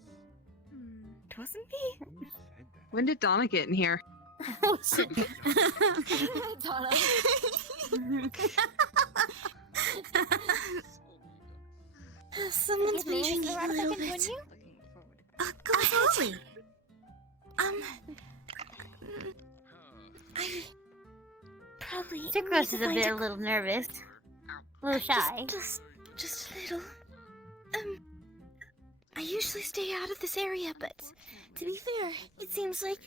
It wasn't me. Who said that? When did Donna get in here? Oh, shit. Donna. Someone's been drinking a little bit. Go ahead. I probably Sucrose is need to a find bit a little nervous. A little shy. Just a little. I usually stay out of this area, but to be fair, it seems like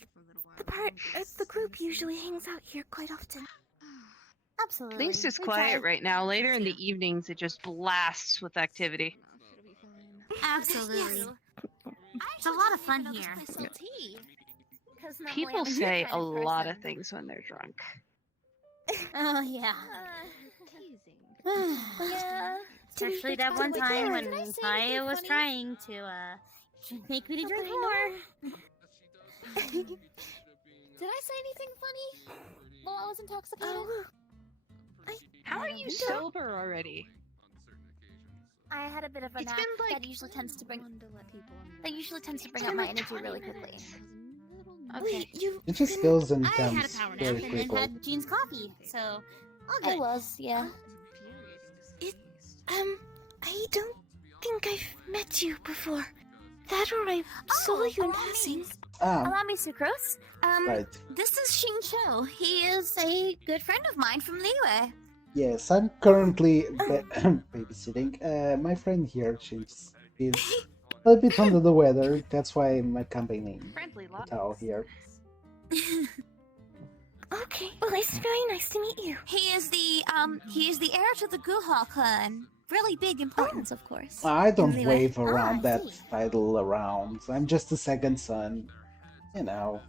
the group usually hangs out here quite often. Absolutely. Things just We quiet try. right now. Later in the evenings, it just blasts with activity. Absolutely. It's a lot of fun here. People say a lot of things when they're drunk. Oh, yeah. Yeah. Especially that one time when Kaya was trying to, make me to drink more. Did I say anything funny while I was intoxicated? How are you sober already? I had a bit of a It's nap been like that usually tends to bring out my energy really quickly. Okay. It just goes and I had a comes power nap very and then quickly. had Jean's coffee, so all I good. was, yeah. I don't think I've met you before. That or I saw you in passing. Allow me, Sucrose. Right. This is Xing Cho. He is a good friend of mine from Liyue. Yes, I'm currently babysitting. My friend here, she's a little bit under the weather. That's why I'm accompanying Friendly lot. Tao here. Okay, well, it's very nice to meet you. He is the heir to the Guhal clan. Really big importance, of course. I don't Liyue. wave around I that see. title around. I'm just the second son. You know.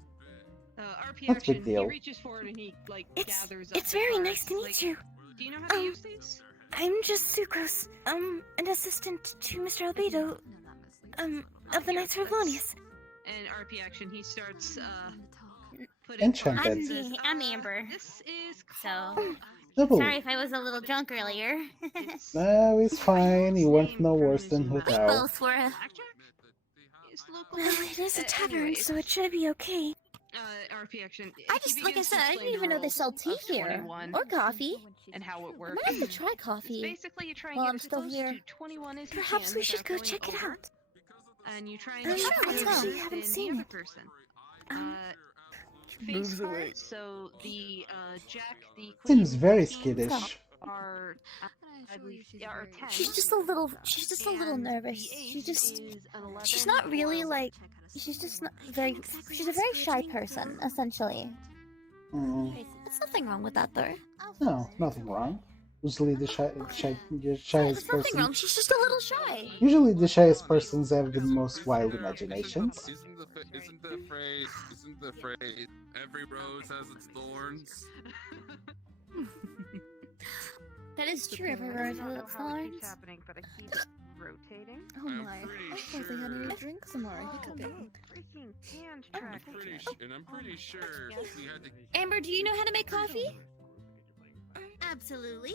RP That's a big action. deal. He reaches forward and he gathers up. It's the very cards. nice to meet Like, you. Do you know how to use these? I'm just Sucrose, an assistant to Mr. Albedo, of the Knights of Revonius. And RP action, he starts putting Enchant cards it. and says, I'm Amber. This is So, Double. sorry if I was a little drunk earlier. No, it's fine. You won't know worse than Hutao. Both were. Well, it is a tavern, so it should be okay. RP action. I just, like I said, I didn't even know they sell tea here. Or coffee. And how it I works. might have to try coffee. Basically, you try and while get I'm as still close here. to 21 as you Perhaps can we should without go going check it over. out. And you try and I'm get sure as it's close out. to We haven't the seen other it. person. Moves Face away. part, so the Jack, the Seems queen, very the king skittish. Are I believe are 10. She's just a little nervous. She's not really like, she's just not very, she's a very shy person, essentially. There's nothing wrong with that, though. No, nothing wrong. Usually the shyest There's nothing person. wrong, she's just a little shy. Usually the shyest persons have the most wild imaginations. Isn't the phrase every rose has its thorns? That is true, every rose has its thorns. Happening, but I keep rotating. Oh I'm my. pretty I thought they had sure- any drinks. I'm already Oh, hiccuping. freaking hand I'm track. pretty sure we had to. Amber, do you know how to make coffee? Absolutely.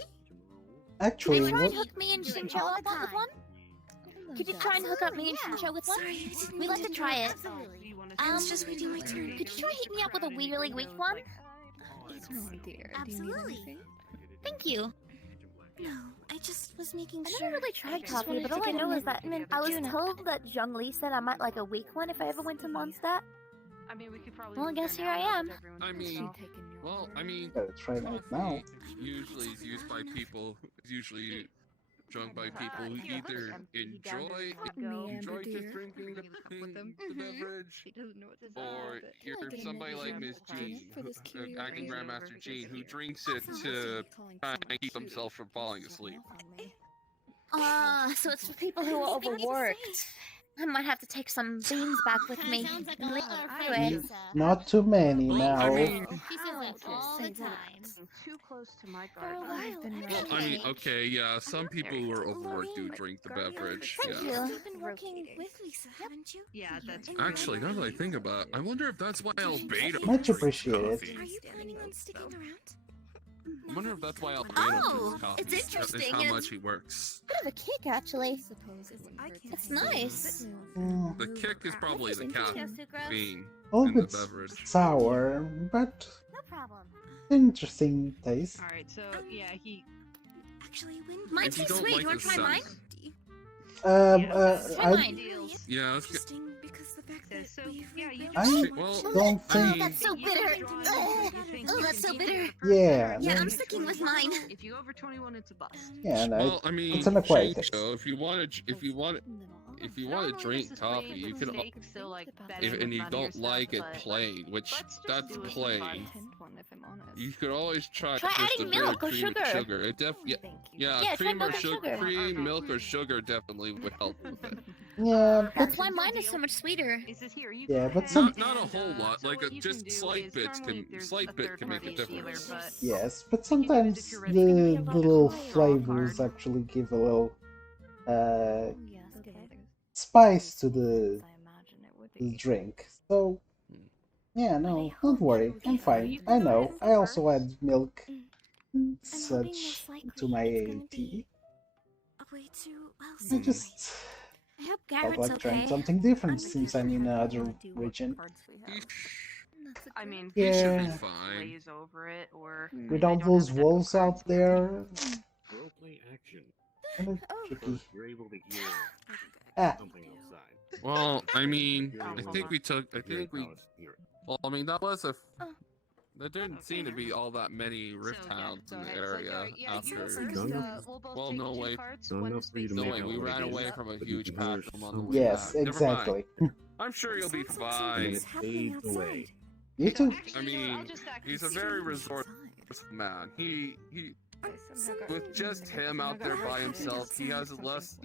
Actually, Could you try and what? hook me and Do it Shincho all up the with one? time. Could you try and hook up me and Absolutely, Shincho with one? Sorry, I didn't We'd mean like to to try it. Absolutely. I was just waiting my turn. Could you try hit me up with a really weak one? Oh dear. Absolutely. Do you need anything? Thank you. No, I just was making I sure. never really tried Just coffee, wanted but to all I get know in is that I was told that Zhongli said I might like a weak one if I ever went to Mondstadt. I mean, we could probably. Well, I move there guess here now I that am. everyone's I been mean, off. well, I mean, Gotta try it now. usually is used by people. Is usually drunk by people who Here, look, either empty. He down there enjoy to go. enjoy dear. just drinking the beverage, He doesn't know what to say. or but you're I get somebody another like jam Miss for Jean, for this cutie acting over Grandmaster here. Jean, who drinks it to try and keep themselves from falling asleep. So it's for people who are overworked. I might have to take some beans back with me. Sounds like a and leave lot of anyway. friends. Not too many Well, I now. mean, She says that all the time. Too close to my For a garden. while. well, I mean, okay, yeah, some people who are overworked do drink the beverage. Thank Yeah. you. You've been working with Lisa, haven't you? Yeah, that's Actually, now that I think about it, I wonder if that's why Albedo Much drinks appreciated. coffee. Are you planning on sticking around? I wonder if that's why Albedo Oh, drinks coffee. it's That is interesting, how and- much he works. Bit of a kick, actually. Suppose it wouldn't hurt to It's hang out. nice. Mm, The kick is probably the caffeine oh, in the it's beverage. sour, but No problem. interesting taste. All right. So yeah, he. Actually, when Mine If you tastes don't sweet. like You want the to try mine? scent- Try I mine. Yeah, let's get. interesting because the fact that So we've yeah, you I just. Well, don't I think. mean, That's so bitter. Oh, that's so bitter. Yeah, Yeah, no, I'm sticking with mine. If you over 21, it's a bust. yeah, no, well, I mean, it's an acquired taste. Shincho, if you want to drink coffee, you can. Still like And you don't like it plain, which let's just that's do it plain. Pretend one, if I'm honest. You could always try Try just a adding bit of milk or cream and sugar. sugar. It yeah, Thank you. yeah, Yeah, try cream or milk or sugar. cream, milk or sugar definitely would help with it. Yeah, but That's why mine is so much sweeter. He says here, you Yeah, go but ahead some- Not a and, whole lot, so like what a, you just can do slight is bits normally can there's slight a bit can make a third-party dealer, difference. but yes, but if sometimes you're the ready, you can little draw a flavors card. actually give a little Oh, yes, okay. spice to the I imagine it would the be. drink. So yeah, no, hope don't worry, that I'm will fine. be I know. fine. I also add milk and And hoping such most likely to my it's gonna AAT. be a way to, well, I see. just I hope felt Garrett's like trying okay. something different I'm since I'm in another region. I mean, He should Yeah. be fine. glaze over it, or With I all don't those have the deck of wolves out cards. there, Roleplay action. kinda tricky. You're able to hear Ah, something outside. Well, I mean, You're I able think to we took. I hear think we. Alice hear it. Well, I mean, that was a. Oh. There didn't seem to be all that many rift So, yeah, hounds go in the ahead. So, area yeah, after. first, None of- we'll both well, take no two way. cards, Not one enough for you to space No make way, out we what ran it away is, from a but you huge can pack hear from on the some- way yes, back. Never mind. exactly. I'm sure you'll be Sounds like something's fine. happening Fades outside. away. You too. I mean, he's a very resourceful man. He with just him out there by himself, he has less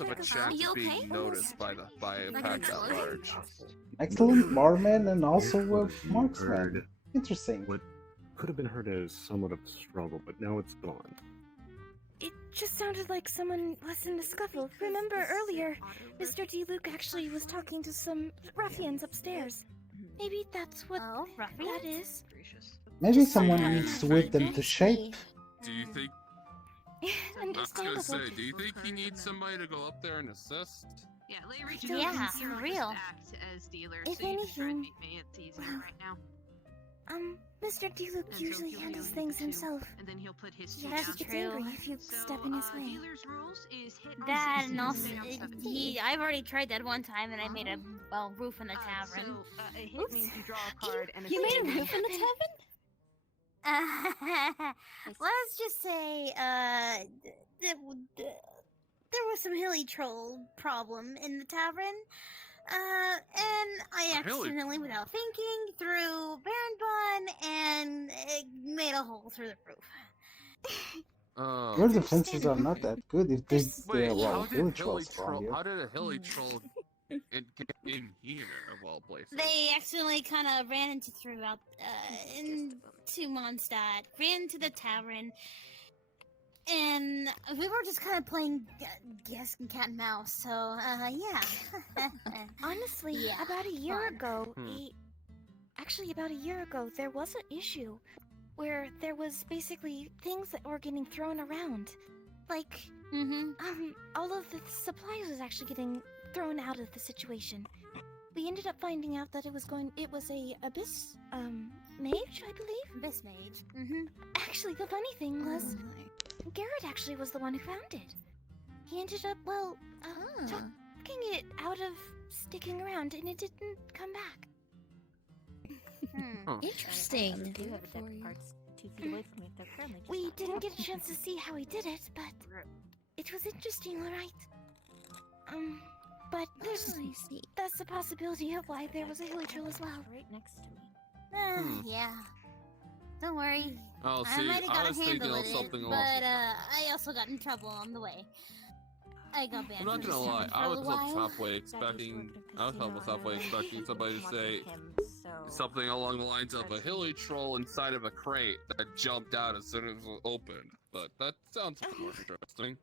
of a chance You of okay? being noticed by a Like pack an that explosion? large. Excellent barman and also a What you marksman. heard Interesting. What could have been heard as somewhat of a struggle, but now it's gone. It just sounded like someone was in a scuffle. Remember earlier, Mr. D. Luke actually was talking to some ruffians upstairs. Maybe that's what Oh, that is. Maybe Just someone sometimes needs to whip them I to see. shape. Do you think? I was gonna Understandable. say, do you think he needs somebody to go up there and assist? Yeah, Larry, Yeah, you for don't real. just act as dealer, If so you just try and anything- beat me. It's easier right now. Mr. D. Luke And so usually he'll handles heal things you too, himself. and then he'll put his two He down. just gets angry if you So, step in his way. dealer's rules is hit on That 16 and and also, stay on 17. I've already tried that one time, and I made a roof in the tavern. So, a hit Oops. means you draw a card and a You made a saving roof in the tavern? Let's just say, there was some hilly troll problem in the tavern. And I A hilly accidentally, without thinking, threw Baron Bun and it made a hole through the roof. Your defenses are not that good if Wait, there are how did village hilly trolls around you. How did a hilly troll get in here of all places? They accidentally kind of ran into Mondstadt, ran to the tavern, And we were just kind of playing guess and cat and mouse. So yeah. Honestly, Yeah, about a year fun. ago, actually about a year ago, there was an issue where there was basically things that were getting thrown around. Like, all of the supplies was actually getting thrown out of the situation. We ended up finding out that it was a abyss, mage, I believe? Abyss mage. Actually, the funny thing was, Garrett actually was the one who found it. He ended up, talking it out of sticking around, and it didn't come back. Interesting. Do have ejected parts 2 feet away from me. They're currently just We out. didn't get a chance to see how he did it, but it was interesting, alright. But that's the possibility of why there was a hilly troll as well. Right next to me. Yeah. Don't worry. Oh, I see, might have got I a was handle thinking of with it, something but else. I also got in trouble on the way. I got banned. I'm not from gonna the lie, server I for a was little while. halfway expecting. I was almost halfway expecting somebody to say something along the lines of a hilly troll inside of a crate that jumped out as soon as it was opened. But that sounds more interesting.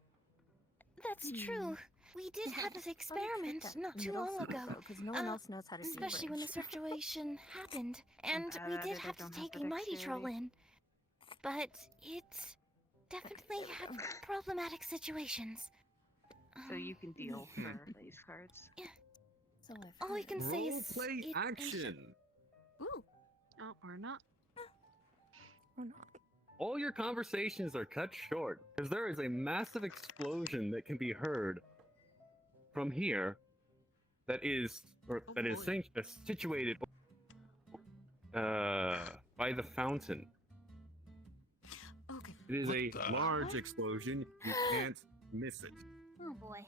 That's true. We did have an experiment not too long ago. Because no one else knows how to do Especially when the situation happened. And we did have to take a mighty troll in. But it definitely had problematic situations. So you can deal for these cards. Yeah. All we can say is Roleplay it action. Ooh. Oh, or not. Or not. All your conversations are cut short because there is a massive explosion that can be heard from here. That is situated by the fountain. Okay. It is a large explosion. You can't miss it. Oh boy.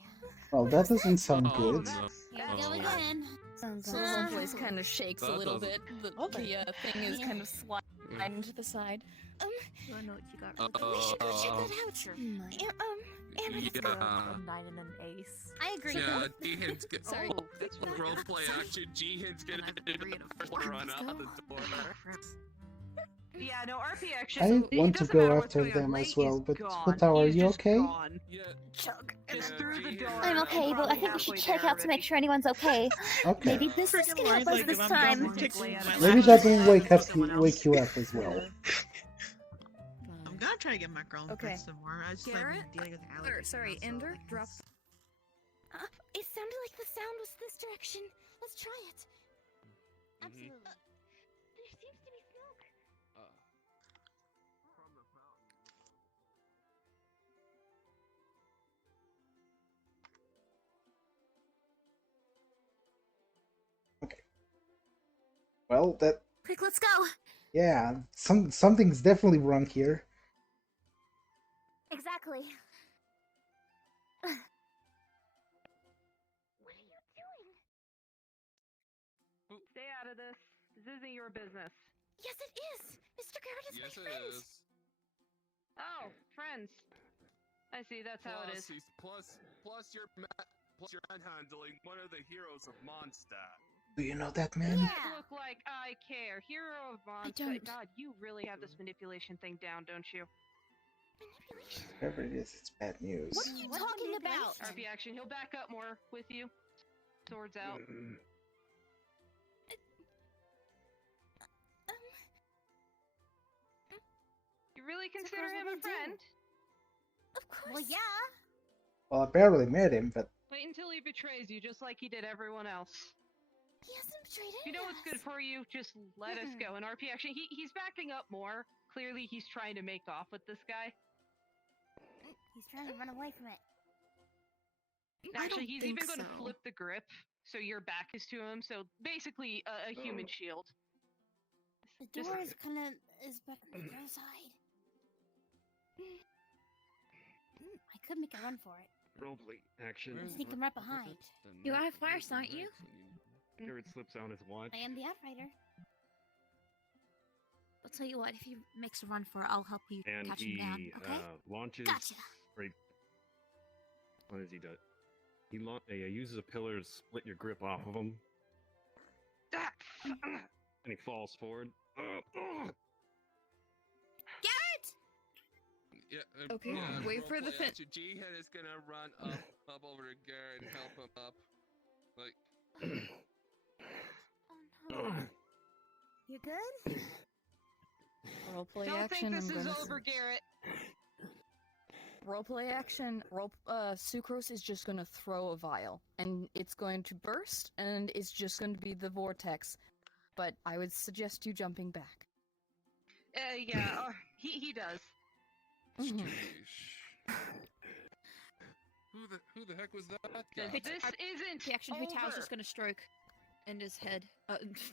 Well, that doesn't sound good. Here we go again. So the whole place kind of shakes a little bit. The thing is kind of sliding to the side. Do I know what you got? We should go check that out. Sure. Amethyst. Yeah. 9 and an ace. I agree. Yeah, G-Hint's get Sorry. roleplay action. G-Hint's gonna run out the door. Yeah, no, RP action. I it want to doesn't matter go what's after going on. them Lake as well, is but gone. Hotawa, are He's you just okay? gone. Yeah. Chug. Yeah, Just through the G-Hint. door. I'm okay, but I think we should check out to make sure anyone's okay. Okay. Maybe this is gonna help us this time. Maybe that will wake you up as well. I'm gonna try to get my girl Okay. some more. I just Garrett? like dealing with allergies. Sorry, now, so, Ender, like, drop. It sounded like the sound was this direction. Let's try it. Absolutely. There seems to be smoke. Well, that Quick, let's go. yeah, something's definitely wrong here. Exactly. What are you doing? Stay out of this. This isn't your business. Yes, it is. Mr. Garrett is Yes, my it friend. is. Oh, friends. I see. That's how it is. Plus your manhandling one of the heroes of Mondstadt. Do you know that man? Does it look like I care? Hero of Mondstadt. don't. God, you really have this manipulation thing down, don't you? Manipulation. Whatever it is, it's bad news. What are you talking about? RP action. He'll back up more with you. Swords out. You really consider course him what a we do. friend? Of course. Well, yeah. Well, I barely met him, but Wait until he betrays you, just like he did everyone else. He hasn't betrayed If you know what's good for you, just let us go. And RP action, he's backing up more. Clearly, he's trying to make off with this guy. He's trying to run away from it. Actually, he's even going to flip the grip, so your back is to him. So basically, a human shield. The Just- door is kind of back on the other side. I could make a run for it. Roleplay action. I'm sneaking right behind. You are first, aren't you? Garrett slips on his watch. I am the outrider. I'll tell you what, if he makes a run for it, I'll help you And catch he him down, okay? launches. Gotcha. Right. What does he do? He uses a pillar to split your grip off of him, and he falls forward. Garrett! Yeah. Okay, yeah, wait for the roleplay fin- action. Jihan is gonna run up over to Garrett and help him up. Like. You good? Roleplay Don't action. think this I'm is gonna over, Garrett. roleplay action. Sucrose is just gonna throw a vial, and it's going to burst, and it's just going to be the vortex. But I would suggest you jumping back. Yeah, he does. Mhm. Who the heck was that guy? This isn't The action over. Hutao's just gonna stroke in his head,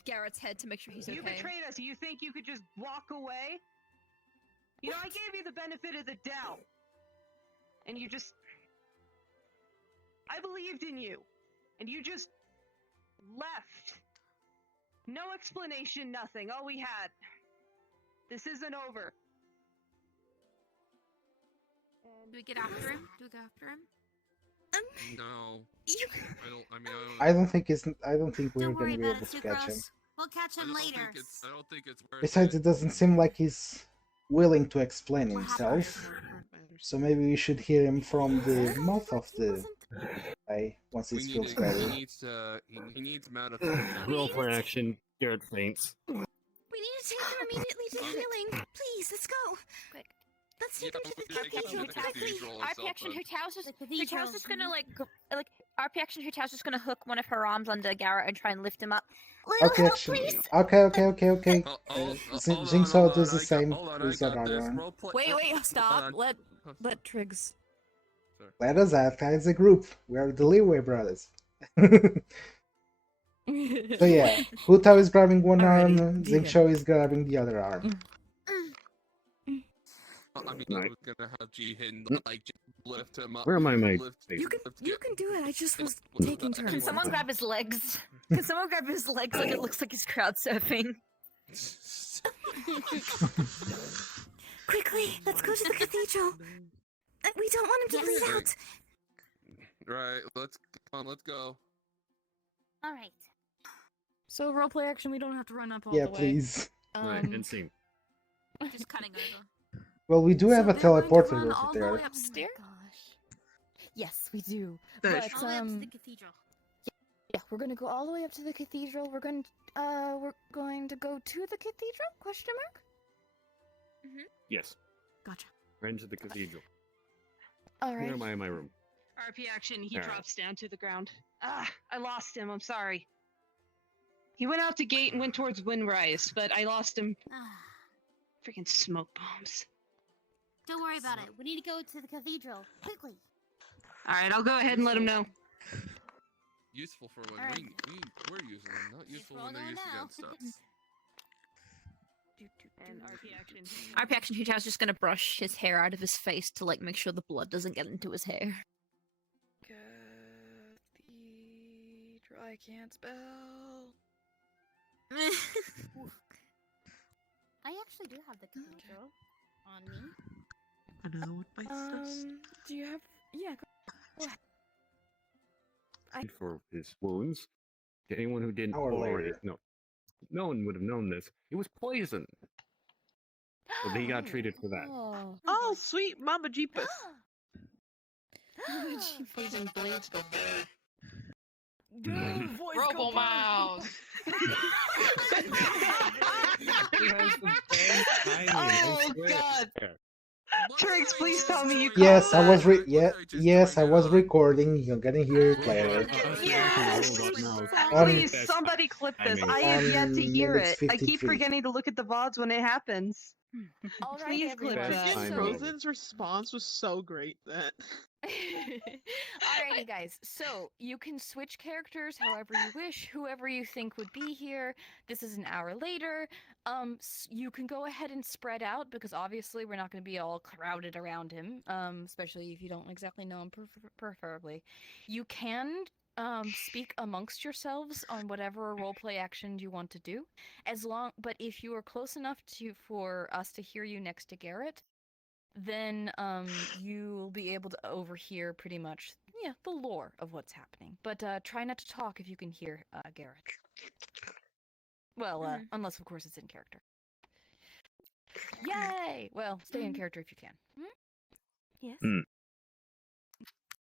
Garrett's head, to make sure he's You okay. betrayed us. You think you could just walk away? You know, I gave you the benefit of the doubt. And you just... I believed in you. And you just... left. No explanation, nothing. All we had. This isn't over. Do we get after him? Do we go after him? No. You... I don't think we're Don't gonna worry be about able it, to catch him. Sucrose. We'll catch him later. I don't think it's worth Besides, it. it doesn't seem like he's willing to explain himself. So maybe we should hear him from the mouth of the guy once he feels better. He needs medical. Roleplay action. Garrett faints. We need to take him immediately to healing. Please, let's go. Quick. Let's take him to the take him to cathedral the quickly. cathedral or RP action something. Hutao's just gonna like RP action Hutao's just gonna hook one of her arms under Garrett and try and lift him up. Okay, action. Okay. Jigsaw does the same Hold on, with I that got other this. arm. Wait, stop. on. Let Triggs. Let us act as a group. We are the Leeway Brothers. So yeah, Hutao is grabbing one arm, Jigsaw is grabbing the other arm. I mean, Right. I was gonna have Jihin like just lift him up. Where am I, mate? You can do it. I just was taking turns. Can someone grab his legs? Can someone grab his legs like it looks like he's crowd surfing? Quickly, let's go to the cathedral. We don't want him to bleed out. Right, let's go. All right. So roleplay action. We don't have to run up all Yeah, the way. please. Right, and see. Just cutting over. Well, we do have a they're going to teleporter run over all the there. way upstairs? Yes, we do. Nice. But All the way up to the cathedral. yeah, we're gonna go all the way up to the cathedral. We're going to go to the cathedral? Question mark? Yes. Gotcha. Right into the cathedral. All Where right. am I in my room? RP action, he Alright. drops down to the ground. Ah, I lost him, I'm sorry. He went out the gate and went towards Windrise, but I lost him. Freaking smoke bombs. Don't worry about it. We need to go to the cathedral quickly. Alright, I'll go ahead and let him know. Useful for when Alright. we're using them, not useful we're when they're all used going against us. And RP action. RP action Hutao's just gonna brush his hair out of his face to like make sure the blood doesn't get into his hair. Cathedral. I can't spell. I actually do have the cathedral on me. I know what my says. Do you have? Yeah. Go ahead. For his wounds. To anyone who didn't Hour already later. know. No one would have known this. It was poison. So he got treated for that. Oh. Oh, sweet Mama Jeepus. Poison blades go Robo Mouse. Oh god! Triggs, please tell me you Yes, caught I was that. yes, I was recording. You're gonna hear it later. Yes! Um, Please, somebody clip this. I have yet to hear minutes it. I keep 53. forgetting to look at the VODs when it happens. All right, Please clip everyone. that. I know. Frozen's response was so great that. Alrighty, guys. So you can switch characters however you wish, whoever you think would be here. This is an hour later. You can go ahead and spread out because obviously we're not going to be all crowded around him. Especially if you don't exactly know him, preferably. You can speak amongst yourselves on whatever roleplay action you want to do, but if you are close enough for us to hear you next to Garrett, then you'll be able to overhear pretty much the lore of what's happening. But try not to talk if you can hear Garrett. Well, unless of course it's in character. Yay! Well, stay in character if you can. Yes.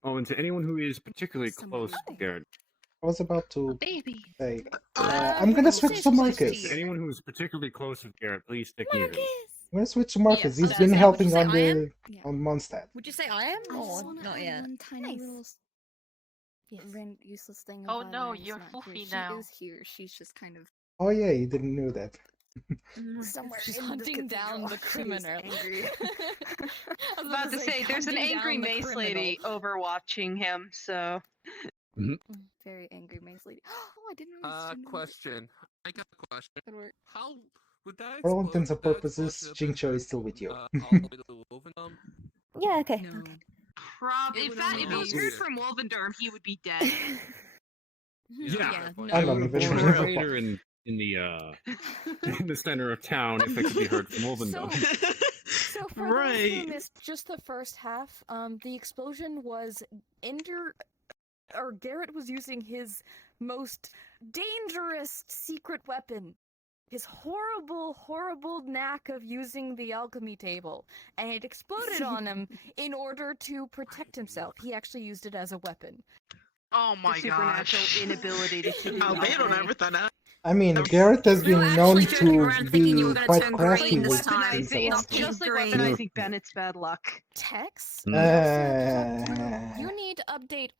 Oh, and to anyone who is particularly close to Garrett, I was about to Baby. say, I'm I'm gonna gonna switch say to close to Marcus. to you. anyone who is particularly close with Garrett, please stick near him. I'm gonna switch to Marcus. Yes, He's I was been gonna say, helping would you on say I am? on Mondstadt. Would you say I am I or just want to not add yet? one tiny little useless thing. Oh of no, why you're Ryan's not foofy here. now. She is here. She's just kind of Oh yeah, you didn't know that. somewhere She's in this hunting down the cathedral. She is criminal. angry. I was about to say, there's an hunting angry down the mace criminal. lady overwatching him, so. Very angry mace lady. Oh, I didn't realize she knew Question. I got a question. that word. How would that For all explode? intents and purposes, Jincho is still with you. All the way to Wolfendom? Yeah. Okay. No. If would that only if it was be- heard from Wolvendorm, he would be dead. Yeah, no. I don't even or remember. later in the in the center of town, if it could be heard from Wolvendom. So for those who missed just the first half, the explosion was Garrett was using his most dangerous secret weapon. His horrible, horrible knack of using the alchemy table, and it exploded on him in order to protect himself. He actually used it as a weapon. Oh my Supernatural gosh. inability to keep Albedo never thought that. I mean, Garrett has We were been known actually joking to around thinking you were be gonna quite turn crafty green with this time. things Weaponizing, around it's him. just like Green. weaponizing Bennett's bad luck. Tex, Uh, you need to update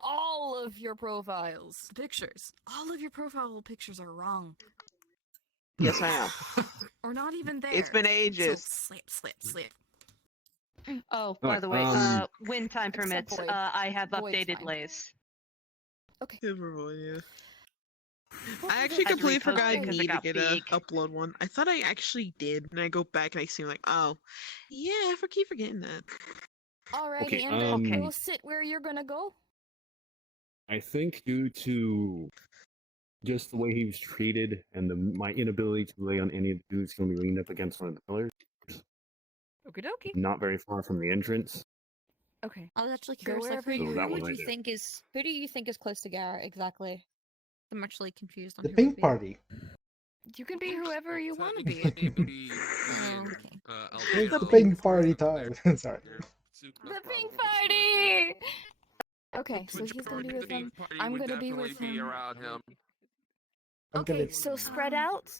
all of your profiles. Pictures. All of your profile pictures are wrong. Yes, I am. Or not even there. It's been So ages. slip. Oh, by Alright, the way, when time permits, Void. I have Void's updated fine. Lays. Silverboy, yeah. What I was actually it? completely reposted forgot I because it needed to got get big. a upload one. I thought I actually did, and I go back and I seem like, oh, yeah, I keep forgetting that. Alrighty, Okay, and then go sit where you're gonna go. I think due to just the way he was treated and my inability to lay on any of the dudes going to be leaned up against one of the pillars, Okie dokie. not very far from the entrance. Okay. I was actually Go curious, like, wherever So that who one would right you there. think is who do you think is close to Garrett exactly? I'm actually confused on the who pink would be. party. You can be whoever you want to be. Oh, okay. It's the pink party time. Sorry. The pink party! Okay, so he's gonna be with him. I'm gonna be with him. around him. I'm Okay, gonna. so spread out.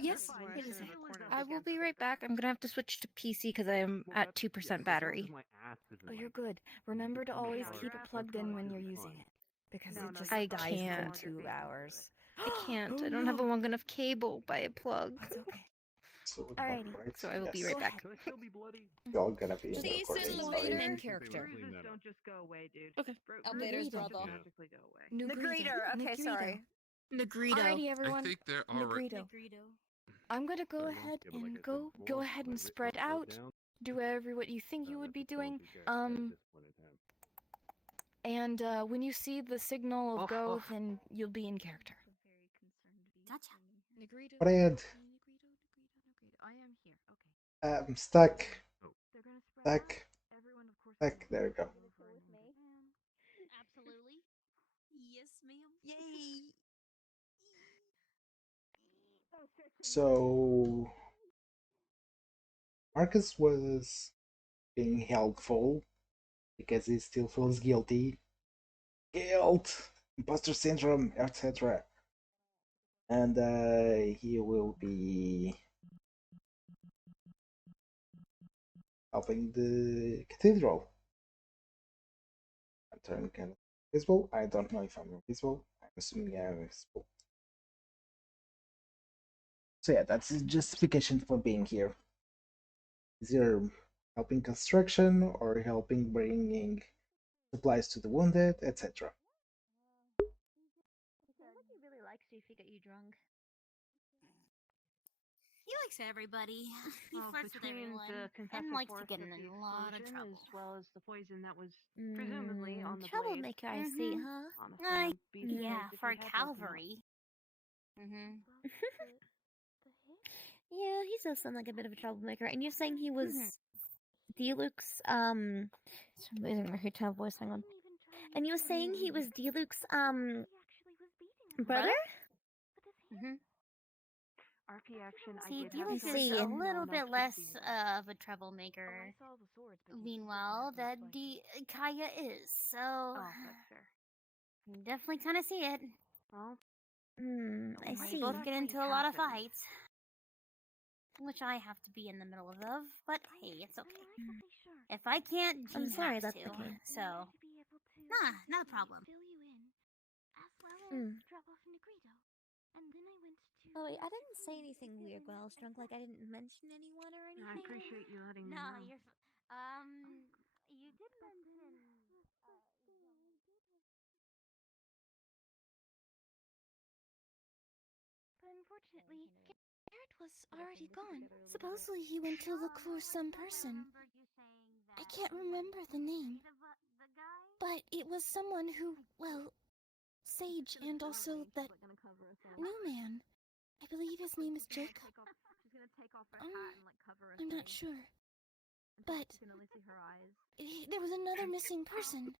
Yes. Wait a sec. I will be right back. I'm gonna have to switch to PC because I am at 2% battery. Oh, you're good. Remember to always keep it plugged in when you're using it. Because it just I dies can't. within 2 hours. I can't. Oh, I don't have a no. long enough cable by a plug. It's okay. So, Alrighty. right? So I will be Yes. right back. You're all gonna be in the Please recording. send Sorry. Levader in character. Bruises don't just go away, dude. Okay. Albedo's Bruises don't brother. just magically go away. Negrito. Okay, sorry. Negrito. Alrighty, I everyone. think they're already. Negrito. I'm gonna go ahead and go ahead and spread out. Do whatever what you think you would be doing. And when you see the signal of go, then you'll be in character. Gotcha. Negrito. But I had I am here. Okay. stack. They're gonna spread out. Stack. Everyone, of course. Stack. There we go. Absolutely. Yes, ma'am. Yay. So Marcus was being helpful because he still feels guilty. Guilt, imposter syndrome, etc. And he will be helping the cathedral. I'm turning kind of invisible. I don't know if I'm invisible. I'm assuming I'm invisible. So yeah, that's his justification for being here. Is either helping construction or helping bringing supplies to the wounded, etc. He really likes you if he get you drunk. He likes everybody. He flirts with everyone. And likes to get in a lot of trouble. As well as the poison that was presumably on the Troublemaker, I see, huh? Yeah, for Calvary. Yeah, he does sound like a bit of a troublemaker. And you're saying he was Diluc's, her tone voice, hang on. And you were saying he was Diluc's, brother? See, Felix is a little bit less of a troublemaker. Meanwhile, that Kaya is, so you definitely kind of see it. I We see. both get into a lot of fights, which I have to be in the middle of, but hey, it's okay. If I can't, I'm you sorry have that's to, the case. so not a problem. Oh wait, I didn't say anything weird while I was drunk. Like I didn't mention anyone or anything. I appreciate you letting me No, know. you're. You did mention. But unfortunately, Garrett was already gone. Supposedly he went to look for some person. I can't remember the name. But it was someone who, well, Sage and also that new man. I believe his name is Jacob. I'm not sure. But there was another missing person.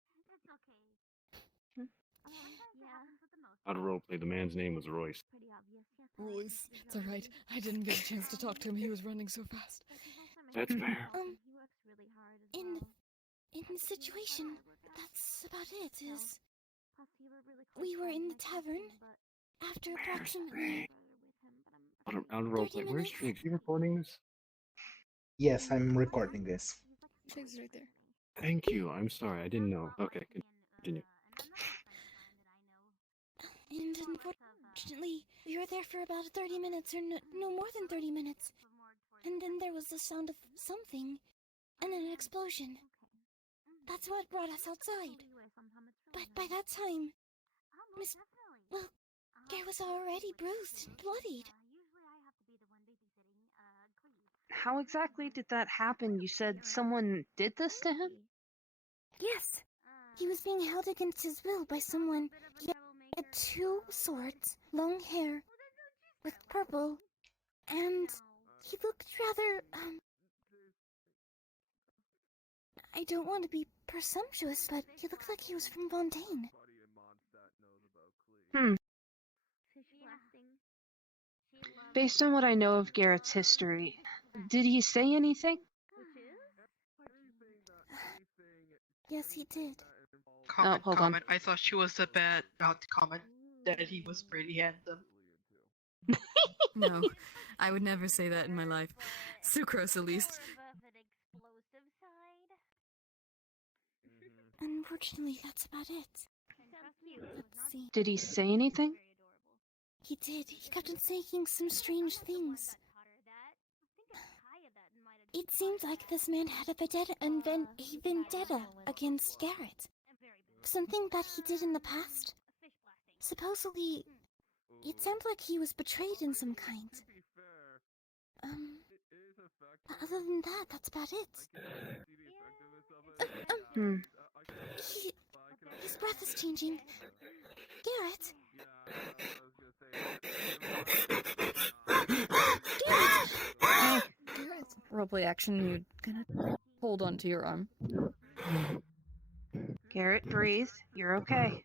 How to roleplay, the man's name was Royce. Royce, it's alright. I didn't get a chance to talk to him. He was running so fast. That's fair. In the situation, that's about it, is... We were in the tavern after approximately... How to roleplay. Where's Triggs? You recording this? Yes, I'm recording this. Triggs right there. Thank you. I'm sorry. I didn't know. Okay, continue. And unfortunately, we were there for about 30 minutes, or no more than 30 minutes. And then there was the sound of something, and an explosion. That's what brought us outside. But by that time, Gare was already bruised and bloodied. How exactly did that happen? You said someone did this to him? Yes. He was being held against his will by someone. He had 2 swords, long hair, with purple, and he looked rather, I don't want to be presumptuous, but he looked like he was from Fontaine. Based on what I know of Garrett's history, did he say anything? Yes, he did. Comment. I thought she was a bad about to comment that he was pretty handsome. No, I would never say that in my life. Sucrose, at least. Unfortunately, that's about it. Let's see. Did he say anything? He did. He kept on saying some strange things. It seemed like this man had a vendetta against Garrett. Something that he did in the past. Supposedly, it sounded like he was betrayed in some kind. Other than that, that's about it. His breath is changing. Garrett? Garrett! Roleplay action, you're gonna hold on to your arm. Garrett, breathe. You're okay.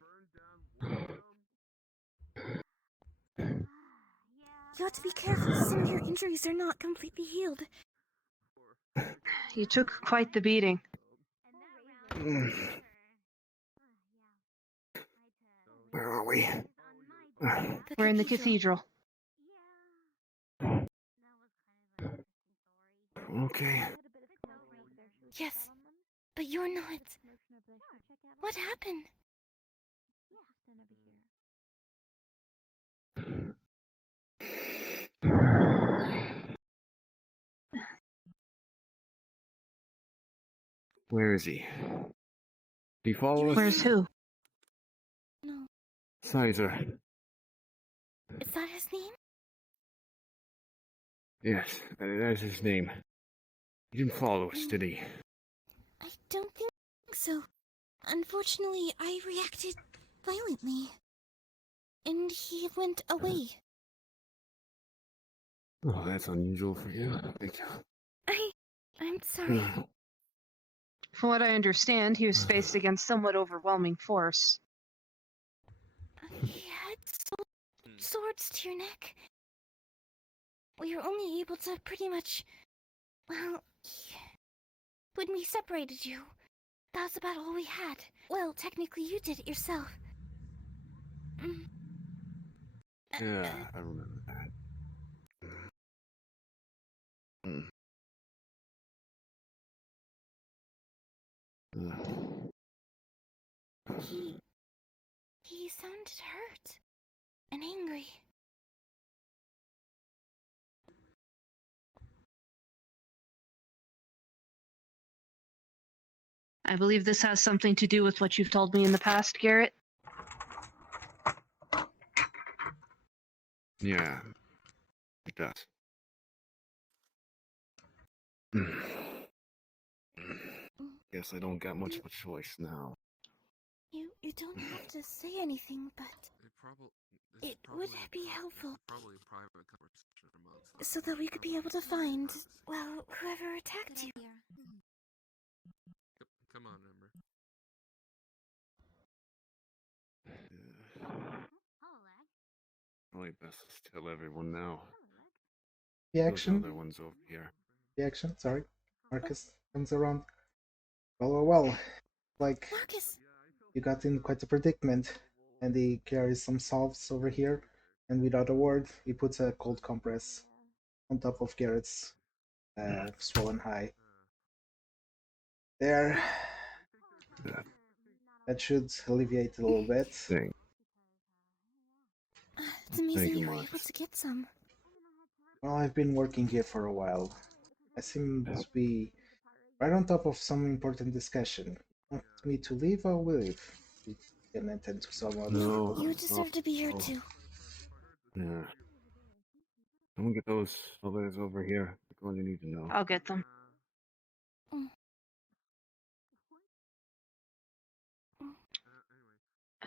You have to be careful. Some of your injuries are not completely healed. You took quite the beating. Where are we? We're in the cathedral. Okay. Yes, but you're not. What happened? Where is he? Did he follow us? Where's who? No. Sizer. Is that his name? Yes, that's his name. He didn't follow us, did he? I don't think so. Unfortunately, I reacted violently. And he went away. Oh, that's unusual for you. Thank you. I'm sorry. From what I understand, he was faced against somewhat overwhelming force. He had swords to your neck. we were only able to pretty much. Well, when we separated you, that was about all we had. Well, technically, you did it yourself. Yeah, I remember that. Mm. He sounded hurt and angry. I believe this has something to do with what you've told me in the past, Garrett. Yeah, it does. Guess I don't got much of a choice now. You don't have to say anything, but it would be helpful Probably a private conversation amongst us. so that we could be able to find, well, whoever attacked you. Come on, Ember. Probably best to tell everyone now. The Those action. other ones over here. The action. Sorry, Marcus comes around. Well. Like Marcus, you got in quite a predicament, and he carries some salves over here. And without a word, he puts a cold compress on top of Garrett's swollen eye. There. That should alleviate a little bit. Thanks. It's amazing you were able to get some. Well, I've been working here for a while. I seem to be right on top of some important discussion. Want me to leave or will leave? You can attend to some other people. You deserve to be here too. Yeah. Someone get those others over here. That's all you need to know. I'll get them.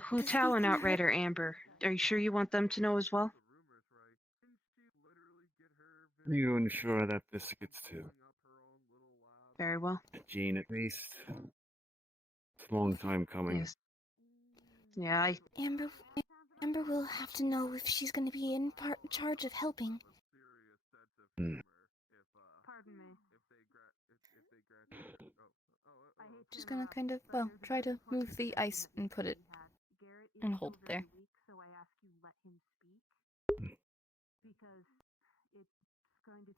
Hu Tao and Outrider Amber. Are you sure you want them to know as well? Are you unsure that this gets to Very well. Jean at least? It's a long time coming. Yes. Yeah, Amber will have to know if she's going to be in charge of helping. Hmm. Just gonna kind of, well, try to move the ice and put it and hold it there.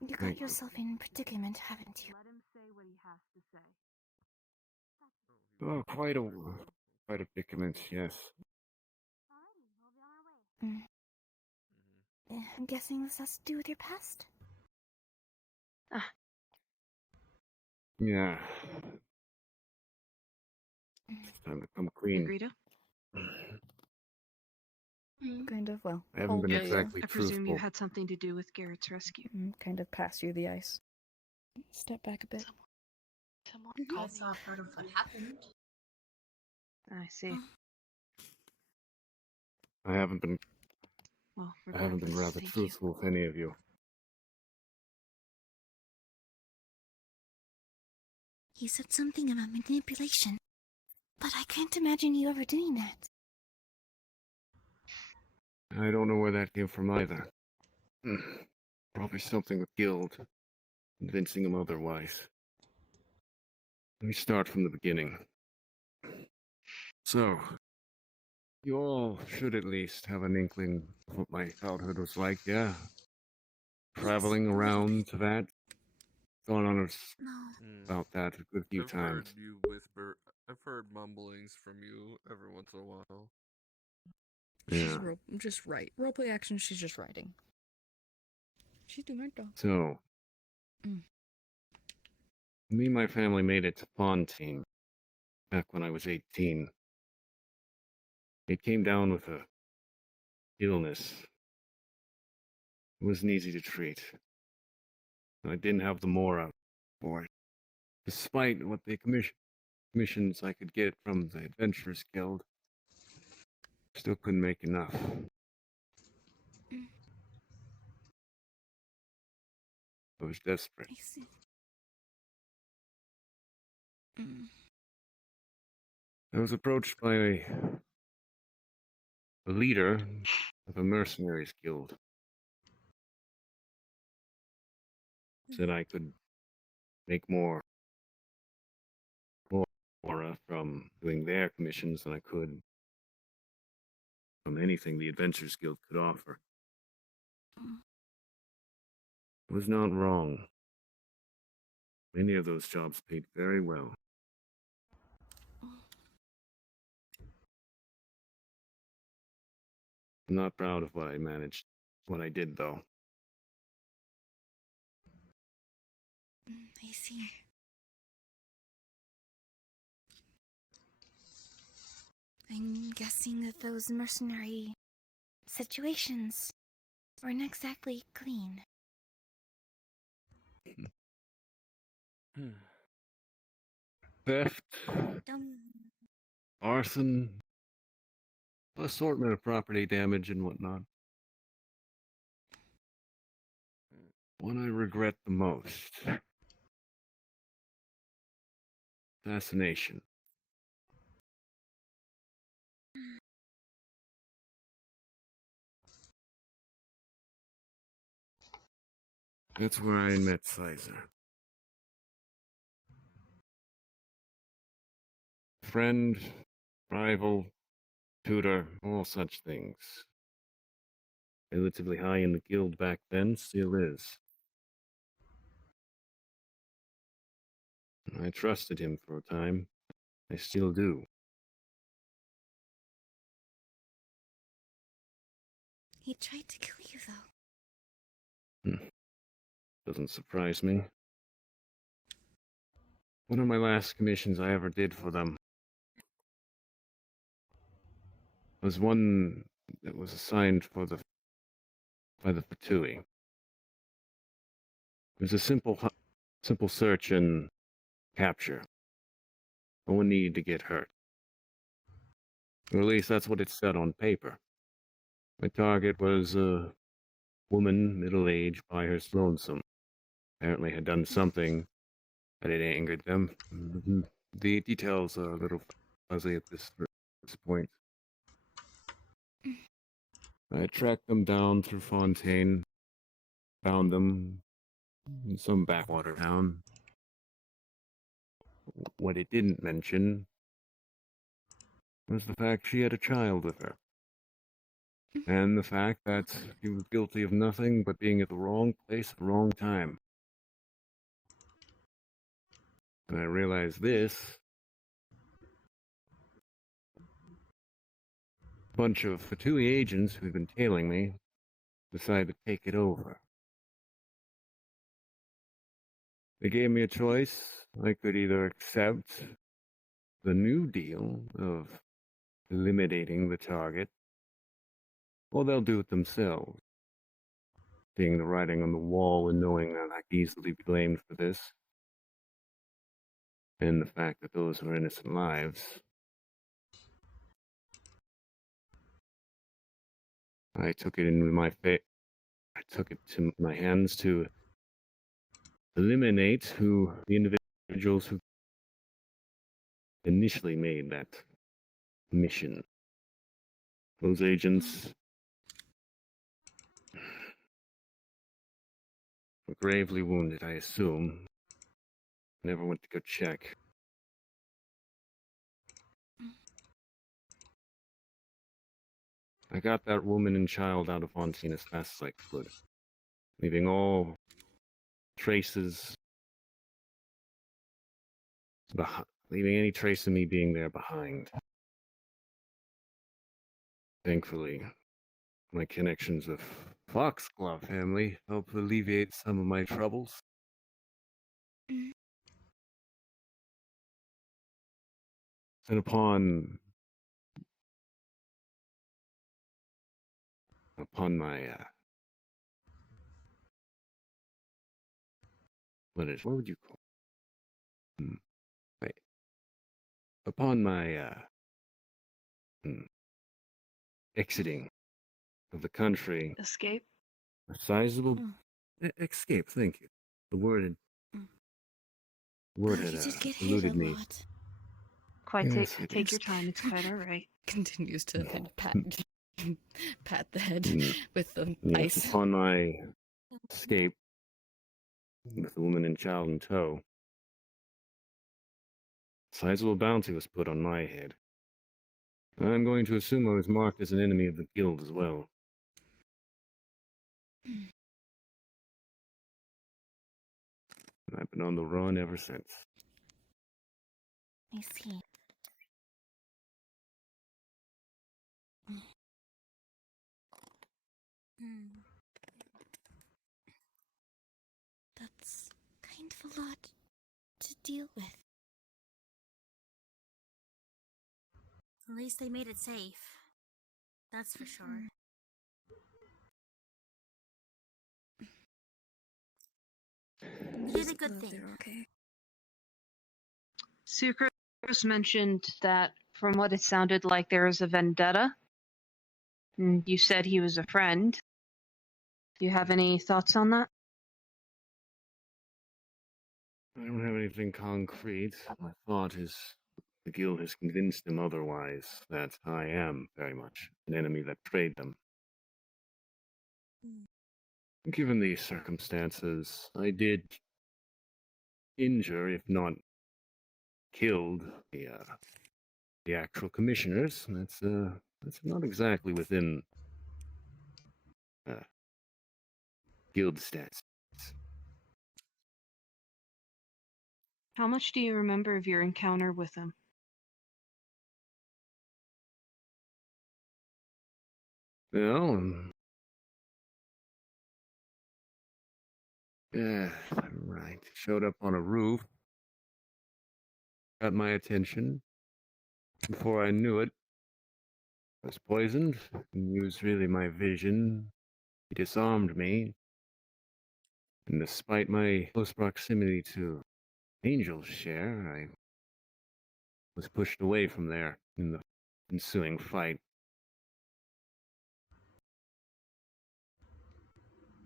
You got yourself in predicament, haven't you? Oh, quite a predicament, yes. I'm guessing this has to do with your past? Yeah. It's time to come clean. Rita? Kind of, well, I haven't hold been the, exactly I presume you truthful. had something to do with Garrett's rescue. kind of pass you the ice. Step back a bit. Someone I saw part of what happened. I see. I haven't been Well, rather thank you. truthful with any of you. You said something about manipulation, but I can't imagine you ever doing that. I don't know where that came from either. Probably something with Guild, convincing him otherwise. Let me start from the beginning. So, you all should at least have an inkling of what my childhood was like, yeah? Traveling around to that. Gone on about that a good few times. Heard you whisper. I've heard mumblings from you every once in a while. Yeah. She's just right. Roleplay action, she's just writing. She's doing her job. So, me and my family made it to Fontaine back when I was 18. It came down with a illness. It wasn't easy to treat. I didn't have the morale for it. Despite what the commissions I could get from the Adventurers Guild, still couldn't make enough. I was desperate. I see. I was approached by a leader of a mercenaries guild. said I could make more from doing their commissions than I could from anything the Adventures Guild could offer. I was not wrong. Many of those jobs paid very well. I'm not proud of what I managed, what I did, though. I see. I'm guessing that those mercenary situations weren't exactly clean. Theft, arson, assortment of property damage and whatnot. One I regret the most. Assassination. That's where I met Sizer. Friend, rival, tutor, all such things. Relatively high in the guild back then, still is. I trusted him for a time. I still do. He tried to kill you, though. Doesn't surprise me. One of my last commissions I ever did for them was one that was assigned by the Fatui. It was a simple search and capture. No one needed to get hurt. Or at least that's what it said on paper. My target was a woman, middle-aged, by her lonesome. Apparently had done something that had angered them. The details are a little fuzzy at this point. I tracked them down through Fontaine, found them in some backwater town. What it didn't mention was the fact she had a child with her. And the fact that she was guilty of nothing but being at the wrong place at the wrong time. And I realized this. A bunch of Fatui agents who'd been tailing me decided to take it over. They gave me a choice. I could either accept the new deal of eliminating the target, or they'll do it themselves. Seeing the writing on the wall and knowing that I could easily be blamed for this, and the fact that those are innocent lives, I took it into I took it to my hands to eliminate the individuals who initially made that mission. Those agents were gravely wounded, I assume. Never went to go check. I got that woman and child out of Fontaine as fast as I could, leaving all traces, leaving any trace of me being there behind. Thankfully, my connections with Foxglove family helped alleviate some of my troubles. And upon my what would you call wait. Upon my exiting of the country, Escape? a sizable escape, thank you. The word had You did get hit eluded a me. lot. Quite Yes, take your time, it's quite alright. Continues to pat the head with the Yes, ice. upon my escape, with the woman and child in tow. Sizable bounty was put on my head. I'm going to assume I was marked as an enemy of the guild as well. And I've been on the run ever since. I see. That's kind of a lot to deal with. At least they made it safe. That's for sure. You did a good thing. Okay. Sucrose mentioned that from what it sounded like there was a vendetta. And you said he was a friend. Do you have any thoughts on that? I don't have anything concrete. My thought is the guild has convinced them otherwise, that I am very much an enemy that betrayed them. Given these circumstances, I did injure, if not killed, the actual commissioners. That's not exactly within guild stats. How much do you remember of your encounter with him? Well, right. Showed up on a roof, got my attention. Before I knew it, I was poisoned, and used really my vision. He disarmed me, and despite my close proximity to Angel's share, I was pushed away from there in the ensuing fight.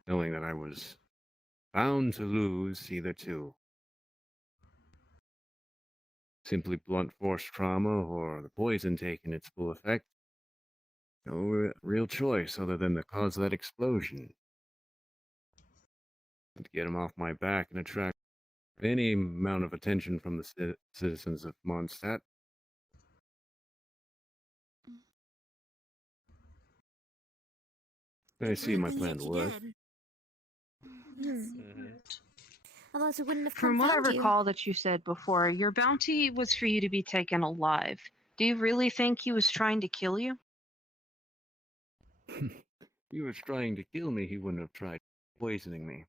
Knowing that I was bound to lose either to simply blunt force trauma or the poison taking its full effect. No real choice other than to cause that explosion. To get him off my back and attract any amount of attention from the citizens of Mondstadt. I see my plan to work. Otherwise, we wouldn't have From what I found you. recall that you said before, your bounty was for you to be taken alive. Do you really think he was trying to kill you? If he was trying to kill me, he wouldn't have tried poisoning me.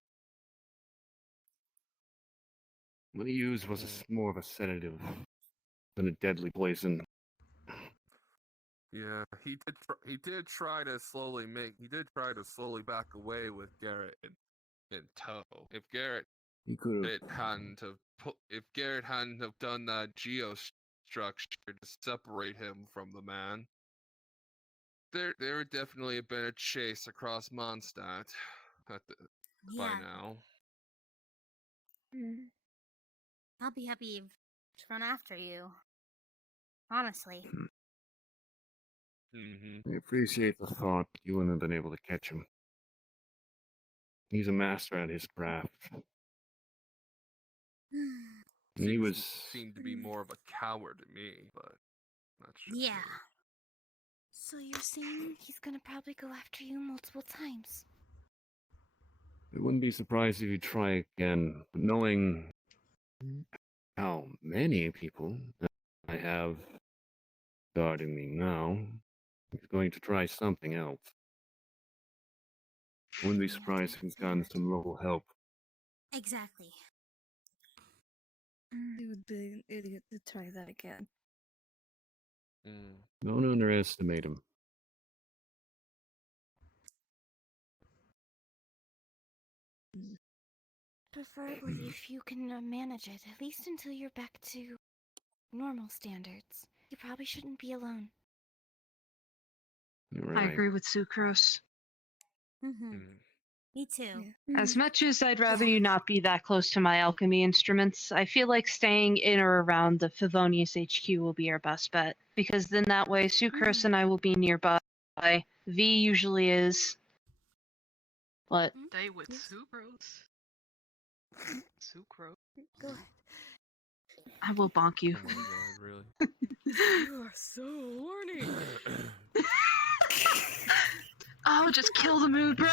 What he used was more of a sedative than a deadly poison. Yeah, he did try to slowly back away with Garrett in tow. If Garrett hadn't have done that geostructure to separate him from the man, there would definitely have been a chase across Mondstadt by now. I'll be happy to run after you. Honestly. I appreciate the thought, but you wouldn't have been able to catch him. He's a master at his craft. He seemed to be more of a coward to me, but that's just me. So you're saying he's gonna probably go after you multiple times? I wouldn't be surprised if he'd try again, but knowing how many people I have guarding me now, he's going to try something else. Wouldn't be surprised if he's gotten some local help. Exactly. It would be an idiot to try that again. Don't underestimate him. Preferably if you can manage it, at least until you're back to normal standards. You probably shouldn't be alone. Right. I agree with Sucrose. Me too. As much as I'd rather you not be that close to my alchemy instruments, I feel like staying in or around the Favonius HQ will be our best bet. Because then that way, Sucrose and I will be nearby. V usually is. But Stay with Sucrose. Sucrose. Go ahead. I will bonk you. Oh my god, really? You are so horny. Oh, just kill the mood, bro.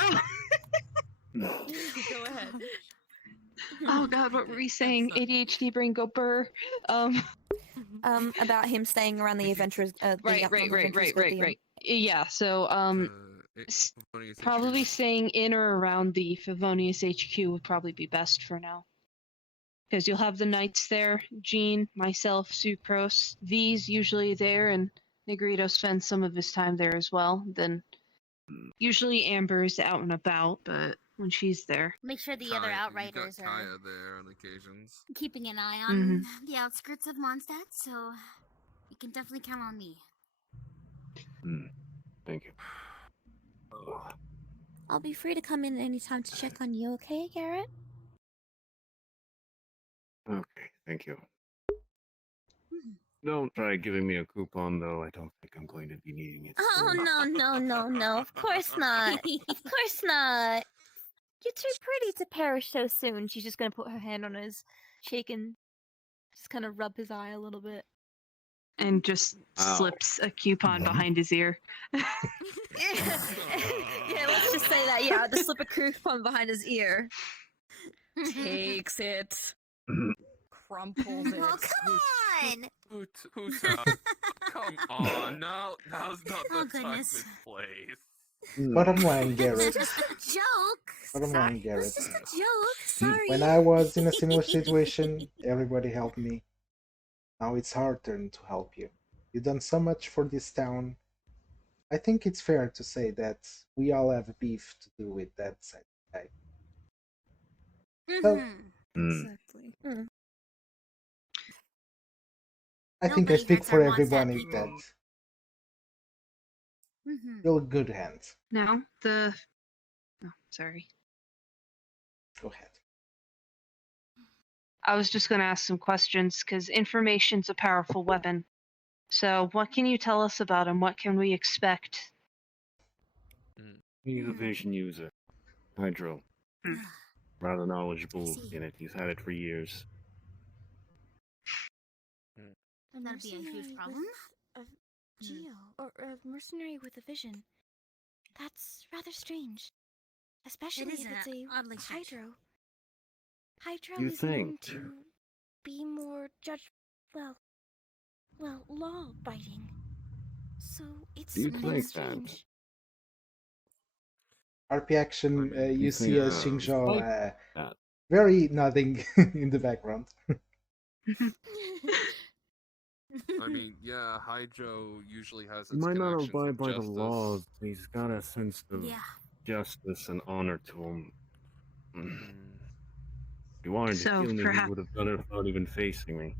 Go ahead. Oh god, what were we saying? ADHD brain go burr. About him staying around the adventurers. Right. Yeah. So Favonius probably HQ. staying in or around the Favonius HQ would probably be best for now. Because you'll have the knights there, Jean, myself, Sucrose, V's usually there, and Negrito spends some of his time there as well. Then usually Amber's out and about, but when she's there. Make sure the other outriders you got are Kaya there on occasions. keeping an eye on the outskirts of Mondstadt, so you can definitely count on me. Thank you. I'll be free to come in anytime to check on you, okay, Garrett? Okay, thank you. Don't try giving me a coupon, though. I don't think I'm going to be needing it. Oh, no. Of course not. Of course not. You're too pretty to perish so soon. She's just gonna put her hand on his cheek and just kind of rub his eye a little bit. And just slips a coupon behind his ear. Yeah, let's just say that. Yeah, just slip a coupon behind his ear. Takes it. Crumples it. Oh, come on! Who's Come on, now's not the time and place. Bottom line, Garrett. Just a joke. Bottom line, Garrett. Just a joke. Sorry. When I was in a similar situation, everybody helped me. Now it's our turn to help you. You've done so much for this town. I think it's fair to say that we all have beef to do with that side guy. So, Exactly. I think I Nobody speak hurts for our Mondstadt everybody people. that you're in good hands. Now, sorry. Go ahead. I was just going to ask some questions, because information's a powerful weapon. So, what can you tell us about him? What can we expect? He's a vision user. Hydro. Rather knowledgeable in it. He's had it for years. That'd be a huge problem. Geo, or a mercenary with a vision. That's rather strange. Especially It is if it's a oddly strange. Hydro. Hydro You is known think? to be more law-biting. So it's You kind of think that? strange. RP action, you see as Xingzhou very nodding in the background. I mean, yeah, Hydro usually has its He might not connections abide with by the justice. laws, but he's got a sense of justice and honor to him. If he wanted to So, kill me, he perhaps- would have done it without even facing me.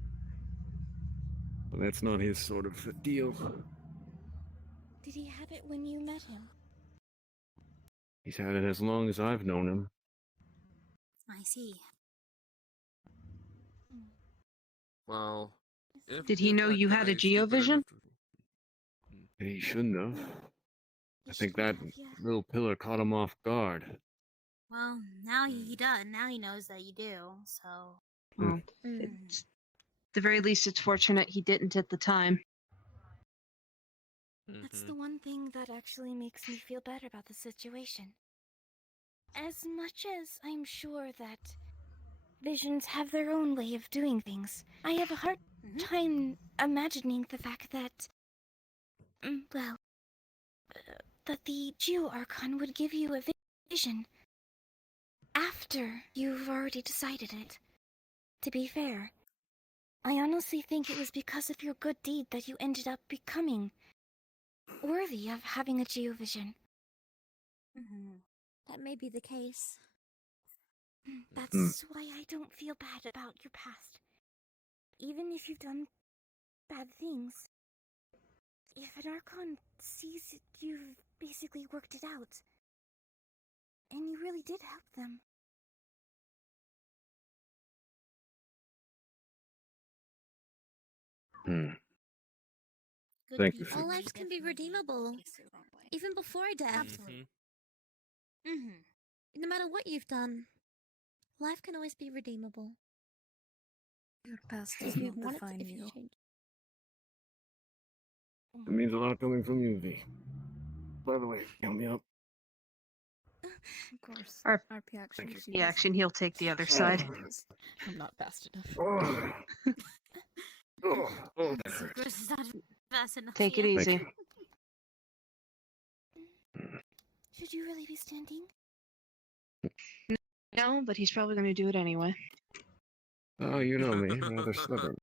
But that's not his sort of deal. Did he have it when you met him? He's had it as long as I've known him. I see. Well, Did he know you had a geovision? He shouldn't have. I think that little pillar caught him off guard. Well, now he does. Now he knows that you do. So. Well, it's, at the very least, it's fortunate he didn't at the time. That's the one thing that actually makes me feel better about the situation. As much as I'm sure that visions have their own way of doing things, I have a hard time imagining the fact that, that the Geo Archon would give you a vision after you've already decided it. To be fair, I honestly think it was because of your good deed that you ended up becoming worthy of having a geovision. That may be the case. That's why I don't feel bad about your past. Even if you've done bad things, if an Archon sees it, you've basically worked it out. And you really did help them. Thank you. All lives can be redeemable, even before death. Absolutely. No matter what you've done, Life can always be redeemable. Your past If does you not want it to, define if you you. change. It means a lot coming from you, V. By the way, count me up. Of course. Our RP action. the action, he'll take the other side. I'm not fast enough. Oh, that hurts. Sucrose is not fast enough. Take it yet. easy. Should you really be standing? No, but he's probably going to do it anyway. Oh, you know me, rather stubborn.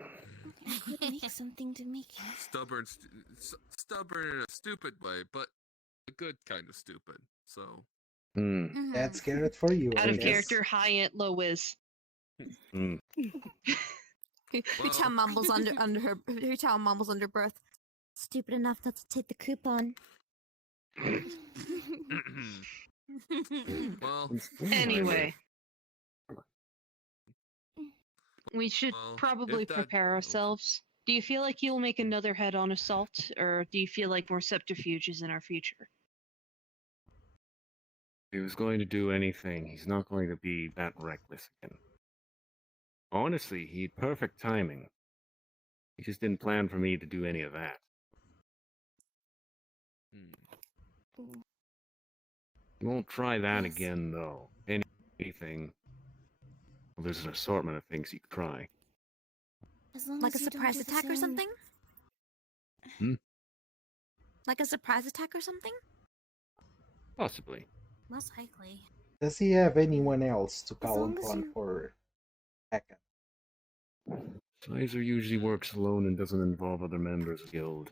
I could make something to make you. Stubborn in a stupid way, but a good kind of stupid. So. That's Garrett for you. Out I of guess. character, high at low whiz. Who child mumbles who child mumbles under breath. Stupid enough not to take the coupon. Well. Anyway. We should probably prepare ourselves. Do you feel like you'll make another head-on assault, or do you feel like more subterfuge is in our future? If he was going to do anything, he's not going to be that reckless again. Honestly, he had perfect timing. He just didn't plan for me to do any of that. He won't try that again, though. Anything. Well, there's an assortment of things he could try. As long Like as a you don't surprise do the attack or same. something? Like a surprise attack or something? Possibly. Most likely. Does he have anyone else to call long as upon you- for backup? Sizer usually works alone and doesn't involve other members of the guild.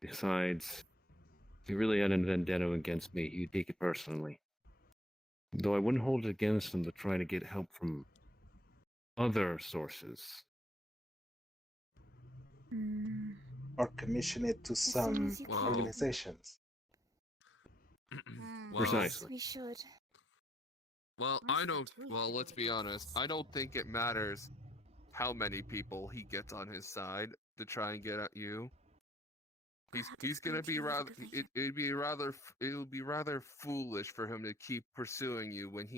Besides, if he really had a vendetta against me, he'd take it personally. Though I wouldn't hold it against him to try to get help from other sources. Or commission it to some organizations. Precisely. We should. Well, Well, let's be honest. I don't think it matters how many people he gets on his side to try and get at you. He's gonna be rather. It'll be rather foolish for him to keep pursuing you when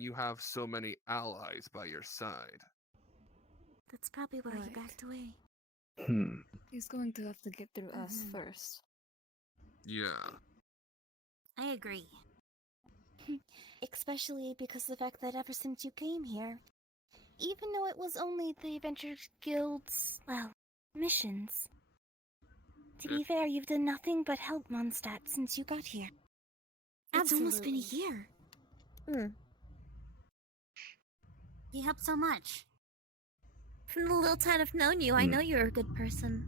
you have so many allies by your side. That's probably why he backed away. He's going to have to get through us first. Yeah. I agree. Especially because of the fact that ever since you came here, even though it was only the Adventurers Guild's, well, missions, to be fair, you've done nothing but help Mondstadt since you got here. It's almost been a year. He helped so much. From the little time I've known you, I know you're a good person.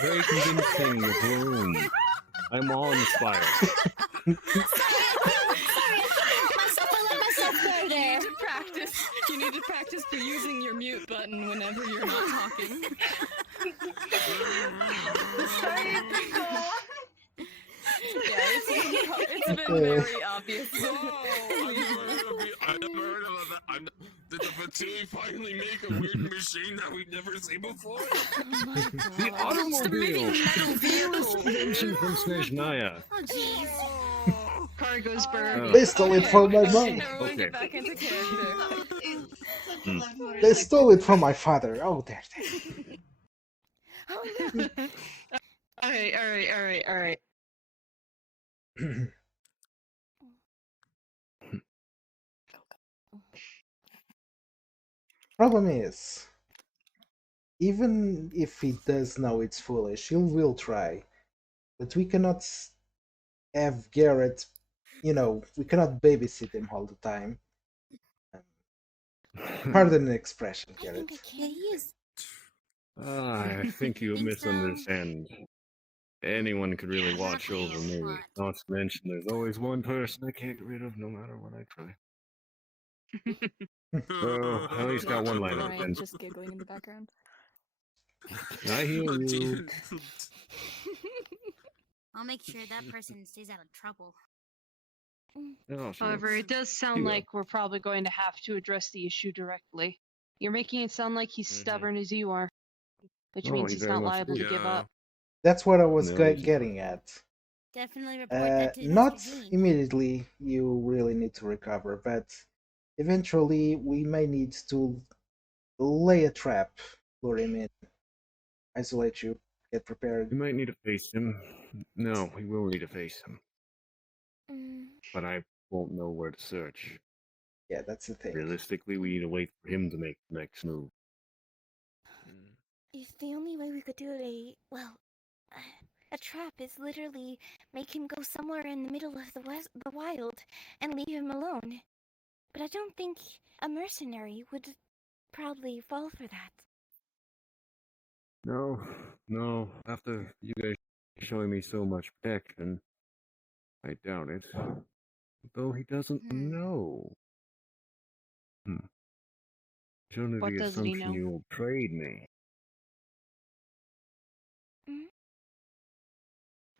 Very convincing room. I'm all inspired. You need to practice for using your mute button whenever you're not talking. Yeah, it's been very obvious. I never heard of that. Did the Fatui finally make a weird machine that we'd never seen before? The automobile! Newest invention from Snezhnaya. Oh, jeez. Cargo's bird. They stole it from my mom. Everyone get back into character. They stole it from my father. Oh, there. Alright. Problem is, even if he does know it's foolish, he will try. But we cannot have Garrett, we cannot babysit him all the time. Pardon the expression, Garrett. Yeah, he is. I think you misunderstand. Anyone could really watch over me. Not to mention, there's always one person I can't get rid of no matter what I try. Oh, at least got one line of Ryan defense. just giggling in the background. I hear you. I'll make sure that person stays out of trouble. Oh, However, it does sound like we're probably going to have to address the issue directly. You're making it sound like he's stubborn as you are. which Oh, means he he's very not much liable to did. give up. That's what I was No, he's getting at. Definitely report that to Not Mr. Jean. immediately, you really need to recover, but eventually we may need to lay a trap, lure him in, isolate you, get prepared. We might need to face him. No, we will need to face him. But I won't know where to search. Yeah, that's the thing. Realistically, we need to wait for him to make the next move. If the only way we could do a trap is literally make him go somewhere in the middle of the wild and leave him alone. But I don't think a mercenary would probably fall for that. No. After you guys showing me so much protection, I doubt it. Though he doesn't know. It's under What the doesn't he assumption know? you will trade me.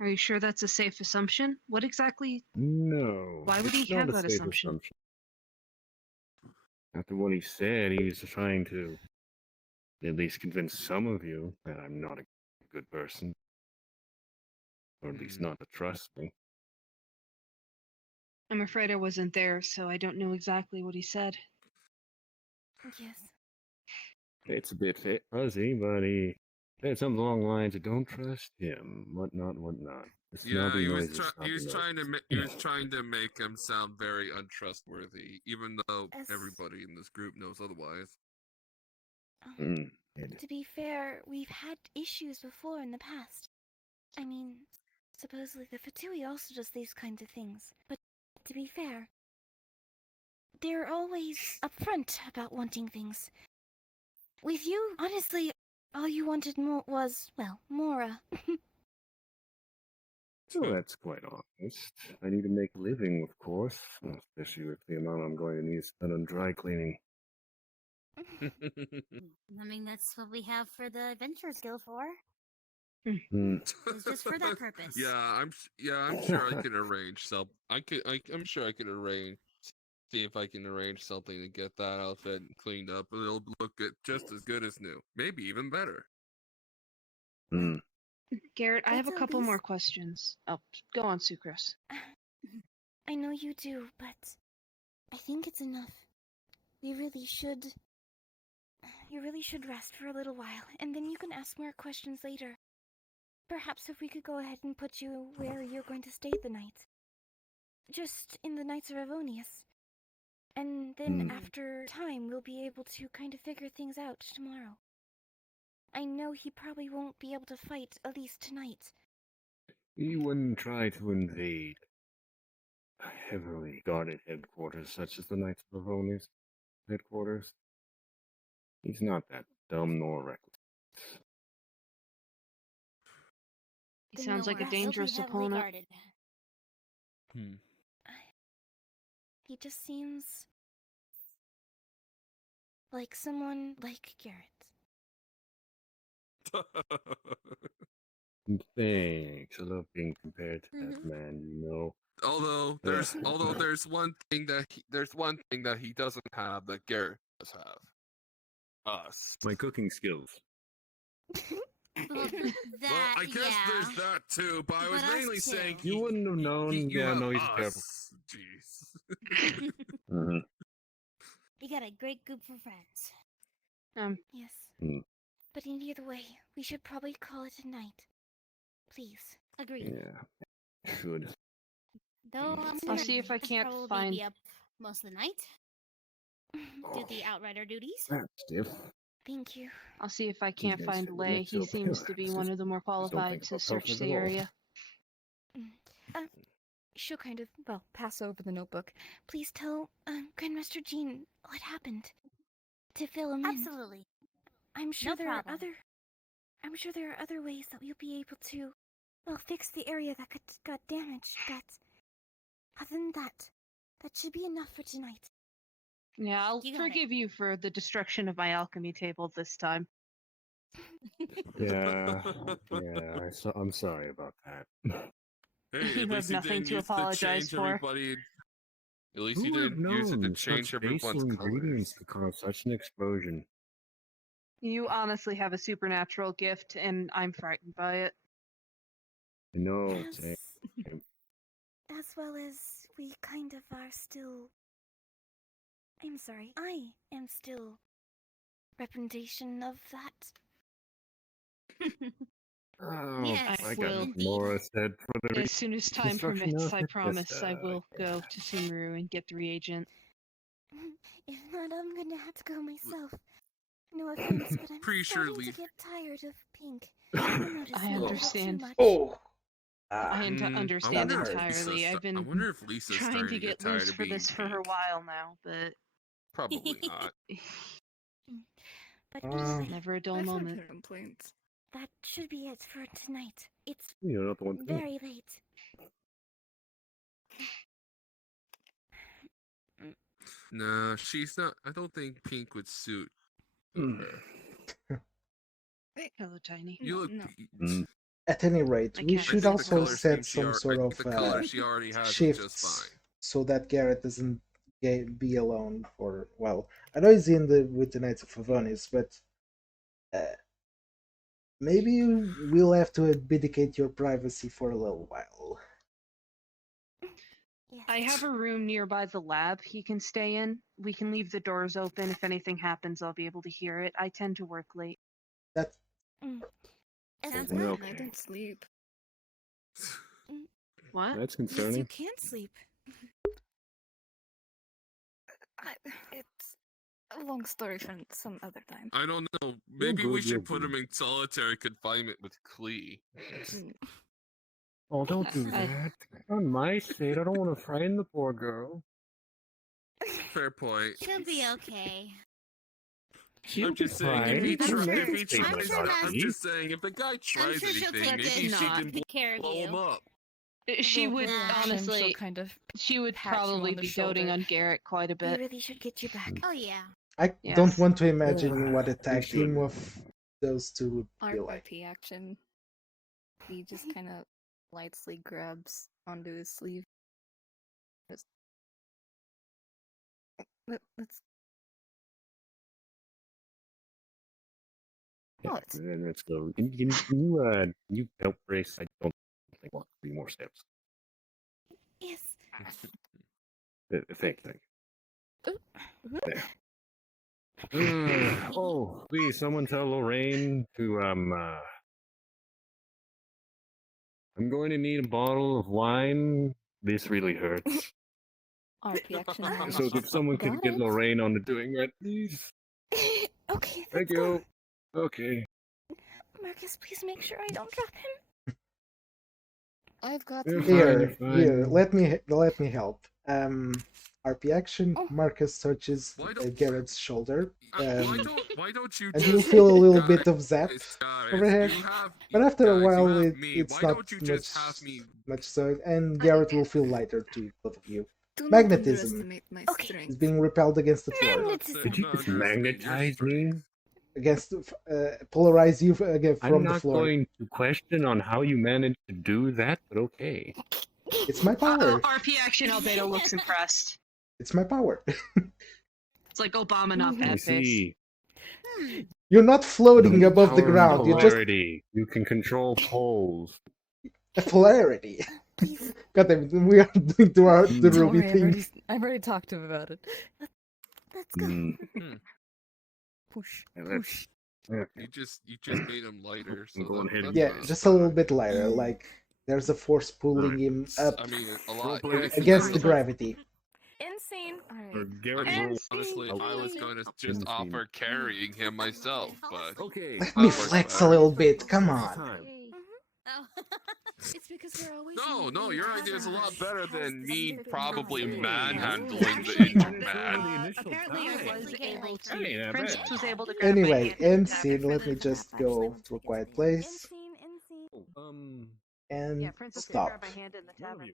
Are you sure that's a safe assumption? What exactly? No. Why would it's he not have a that safe assumption? After what he said, he was trying to at least convince some of you that I'm not a good person. Or at least not to trust me. I'm afraid I wasn't there, so I don't know exactly what he said. Yes. It's a bit fuzzy, but he said something along the lines of "Don't trust him," whatnot. The Yeah, snobby he was noises. he was trying to make him sound very untrustworthy, even though everybody in this group knows otherwise. To be fair, we've had issues before in the past. I mean, supposedly the Fatui also does these kinds of things. But to be fair, they're always upfront about wanting things. With you, honestly, all you wanted was, well, Mora. So that's quite honest. I need to make a living, of course, especially with the amount I'm going to need to spend on dry cleaning. I mean, that's what we have for the Adventurers Guild for. Hmm. It's just for that purpose. I'm sure I can arrange some. I'm sure I can arrange. See if I can arrange something to get that outfit cleaned up, and it'll look just as good as new, maybe even better. Garrett, I have a Let's at couple more least- questions. Oh, go on, Sucrose. I know you do, but I think it's enough. You really should rest for a little while, and then you can ask more questions later. Perhaps if we could go ahead and put you where you're going to stay the night. Just in the Knights of Avonius. And then after time, we'll be able to kind of figure things out tomorrow. I know he probably won't be able to fight, at least tonight. He wouldn't try to invade a heavily guarded headquarters such as the Knights of Avonius headquarters. He's not that dumb nor reckless. He sounds like a dangerous opponent. He just seems like someone like Garrett. Thanks. I love being compared to that man, you know. Although there's one thing that he doesn't have that Garrett does have. Us. My cooking skills. Well, I guess there's that too, but I was mainly saying You wouldn't have known. you Yeah, have no, he's us. terrible. Jeez. You got a great group of friends. Yes. Hmm. But in either way, we should probably call it a night. Please. Agreed. Yeah, should. Though I'll see if I can't probably find. be up most of the night. Do the outrider duties. That's stiff. Thank you. I'll see if I You can't guys find said Lay. next He to a seems pillar. to be Just- one of the more just don't qualified think to about search pills the at all. area. She'll kind of, well, pass over the notebook. Please tell Grandmaster Jean what happened. To fill him in. Absolutely. I'm sure No there problem. are other ways that we'll be able to, well, fix the area that got damaged. But other than that should be enough for tonight. Yeah, I'll You got it. forgive you for the destruction of my alchemy table this time. Yeah, I'm sorry about that. Hey, You at have least you nothing didn't to use it to apologize change for. everybody. At least Who you would have didn't use it to known change such basal everyone's ingredients colors. could cause such an explosion? You honestly have a supernatural gift, and I'm frightened by it. No, As, as well as we kind of are still. I'm sorry, I am still representation of that. Oh, Yes, I got will. more said for the As soon as time construction permits, I outfit, promise just, I will yeah. go to Sumeru and get the reagent. If not, I'm gonna have to go myself. No offense, but I'm Pretty sure starting to leave. get tired of Pink. I notice I me a little too understand. much. Oh, I I understand wonder if entirely. Lisa's. I've I been wonder if Lisa's trying starting to get get tired loose of for being this for a pink. while now, but Probably not. But never a dull I've heard moment. her complaints. that should be it for tonight. It's You're not the one. very late. No, she's not. I don't think pink would suit. Hello, Tiny. You look. At any rate, I we can't should think the also color scheme set some sort I of think the color she already has is just shifts fine. so that Garrett doesn't be alone for, well, I know he's with the Knights of Favonis, but maybe you will have to abdicate your privacy for a little while. I have a room nearby the lab he can stay in. We can leave the doors open. If anything happens, I'll be able to hear it. I tend to work late. That's As well. well. Okay. I don't sleep. What? That's Yes, you concerning. can't sleep. It's a long story for some other time. I don't know. Maybe good, we you're should put him in solitary confinement with Klee. Oh, don't do that. On my state, I don't want to frighten the poor girl. Fair point. She'll be okay. She'll I'm be just saying, fine. if he, I'm tries, sure- if he I'm sure tries, that's- I'm just saying, if the guy tries sure she'll anything, take maybe good she can care of blow him you. up. She would honestly, she'll kind of she would pat you probably on the be doting shoulder. on Garrett quite a We bit. really should get you back. Oh yeah. I Yes. don't want to imagine Yeah, what a we tag team should. of those two would be like. RP action. He just kind of lightly grabs onto his sleeve. Just... Let's. Yeah, Oh, it's let's go. Can you help Grace? I don't think I want 3 more steps. Yes. Thank you. There. Oh, please, someone tell Lorraine to I'm going to need a bottle of wine. This really hurts. RP action. So if someone could Got get it. Lorraine on the doing that, please. Okay, Thank let's go. you. Okay. Marcus, please make sure I don't drop him. I've got You're some. fine, you're Here, fine. let me help. RP action. Oh. Marcus touches Why don't- Garrett's shoulder, Why don't you and just... you feel a little Guys, bit of zap guys, overhead. you have- But after a guys, you while, have me. it's Why not don't you much, just have me... much so, and Garrett will feel lighter to both of you. Do not Magnetism underestimate my Okay. is strength. being repelled against the floor. Magnetism. Did you just magnetize me? Against polarize you again I'm from the not floor. going to question on how you managed to do that, but okay. It's my power. RP action Albedo looks impressed. It's my power. It's like Obama, not I bad face. see. You're not floating above the Power of ground. You're just polarity. You can control poles. a polarity. God damn it, we are doing the Don't Ruby worry, thing. I've already talked to him about it. Let's go. Push. Yeah, Push. You just made him lighter, so Go ahead and- that's Yeah, not just a little bad. bit lighter. Like there's a force pulling him up I mean, a lot. against the gravity. Insane. Or Alright. Garrett And will- Honestly, I was going to just Insane. offer carrying him myself, but... Okay. Let me flex a little bit. Come on. Oh. It's because we're always. No, your idea is a lot better than me probably Hey, manhandling the actually, injured the man. initial Apparently, I time. was able to. Hey, not Princess bad. was able to grab my Anyway, hand end and tap it scene. for Let me the- just go to a quiet place Oh, and Yeah, Princess could stop. grab my hand in the tavern.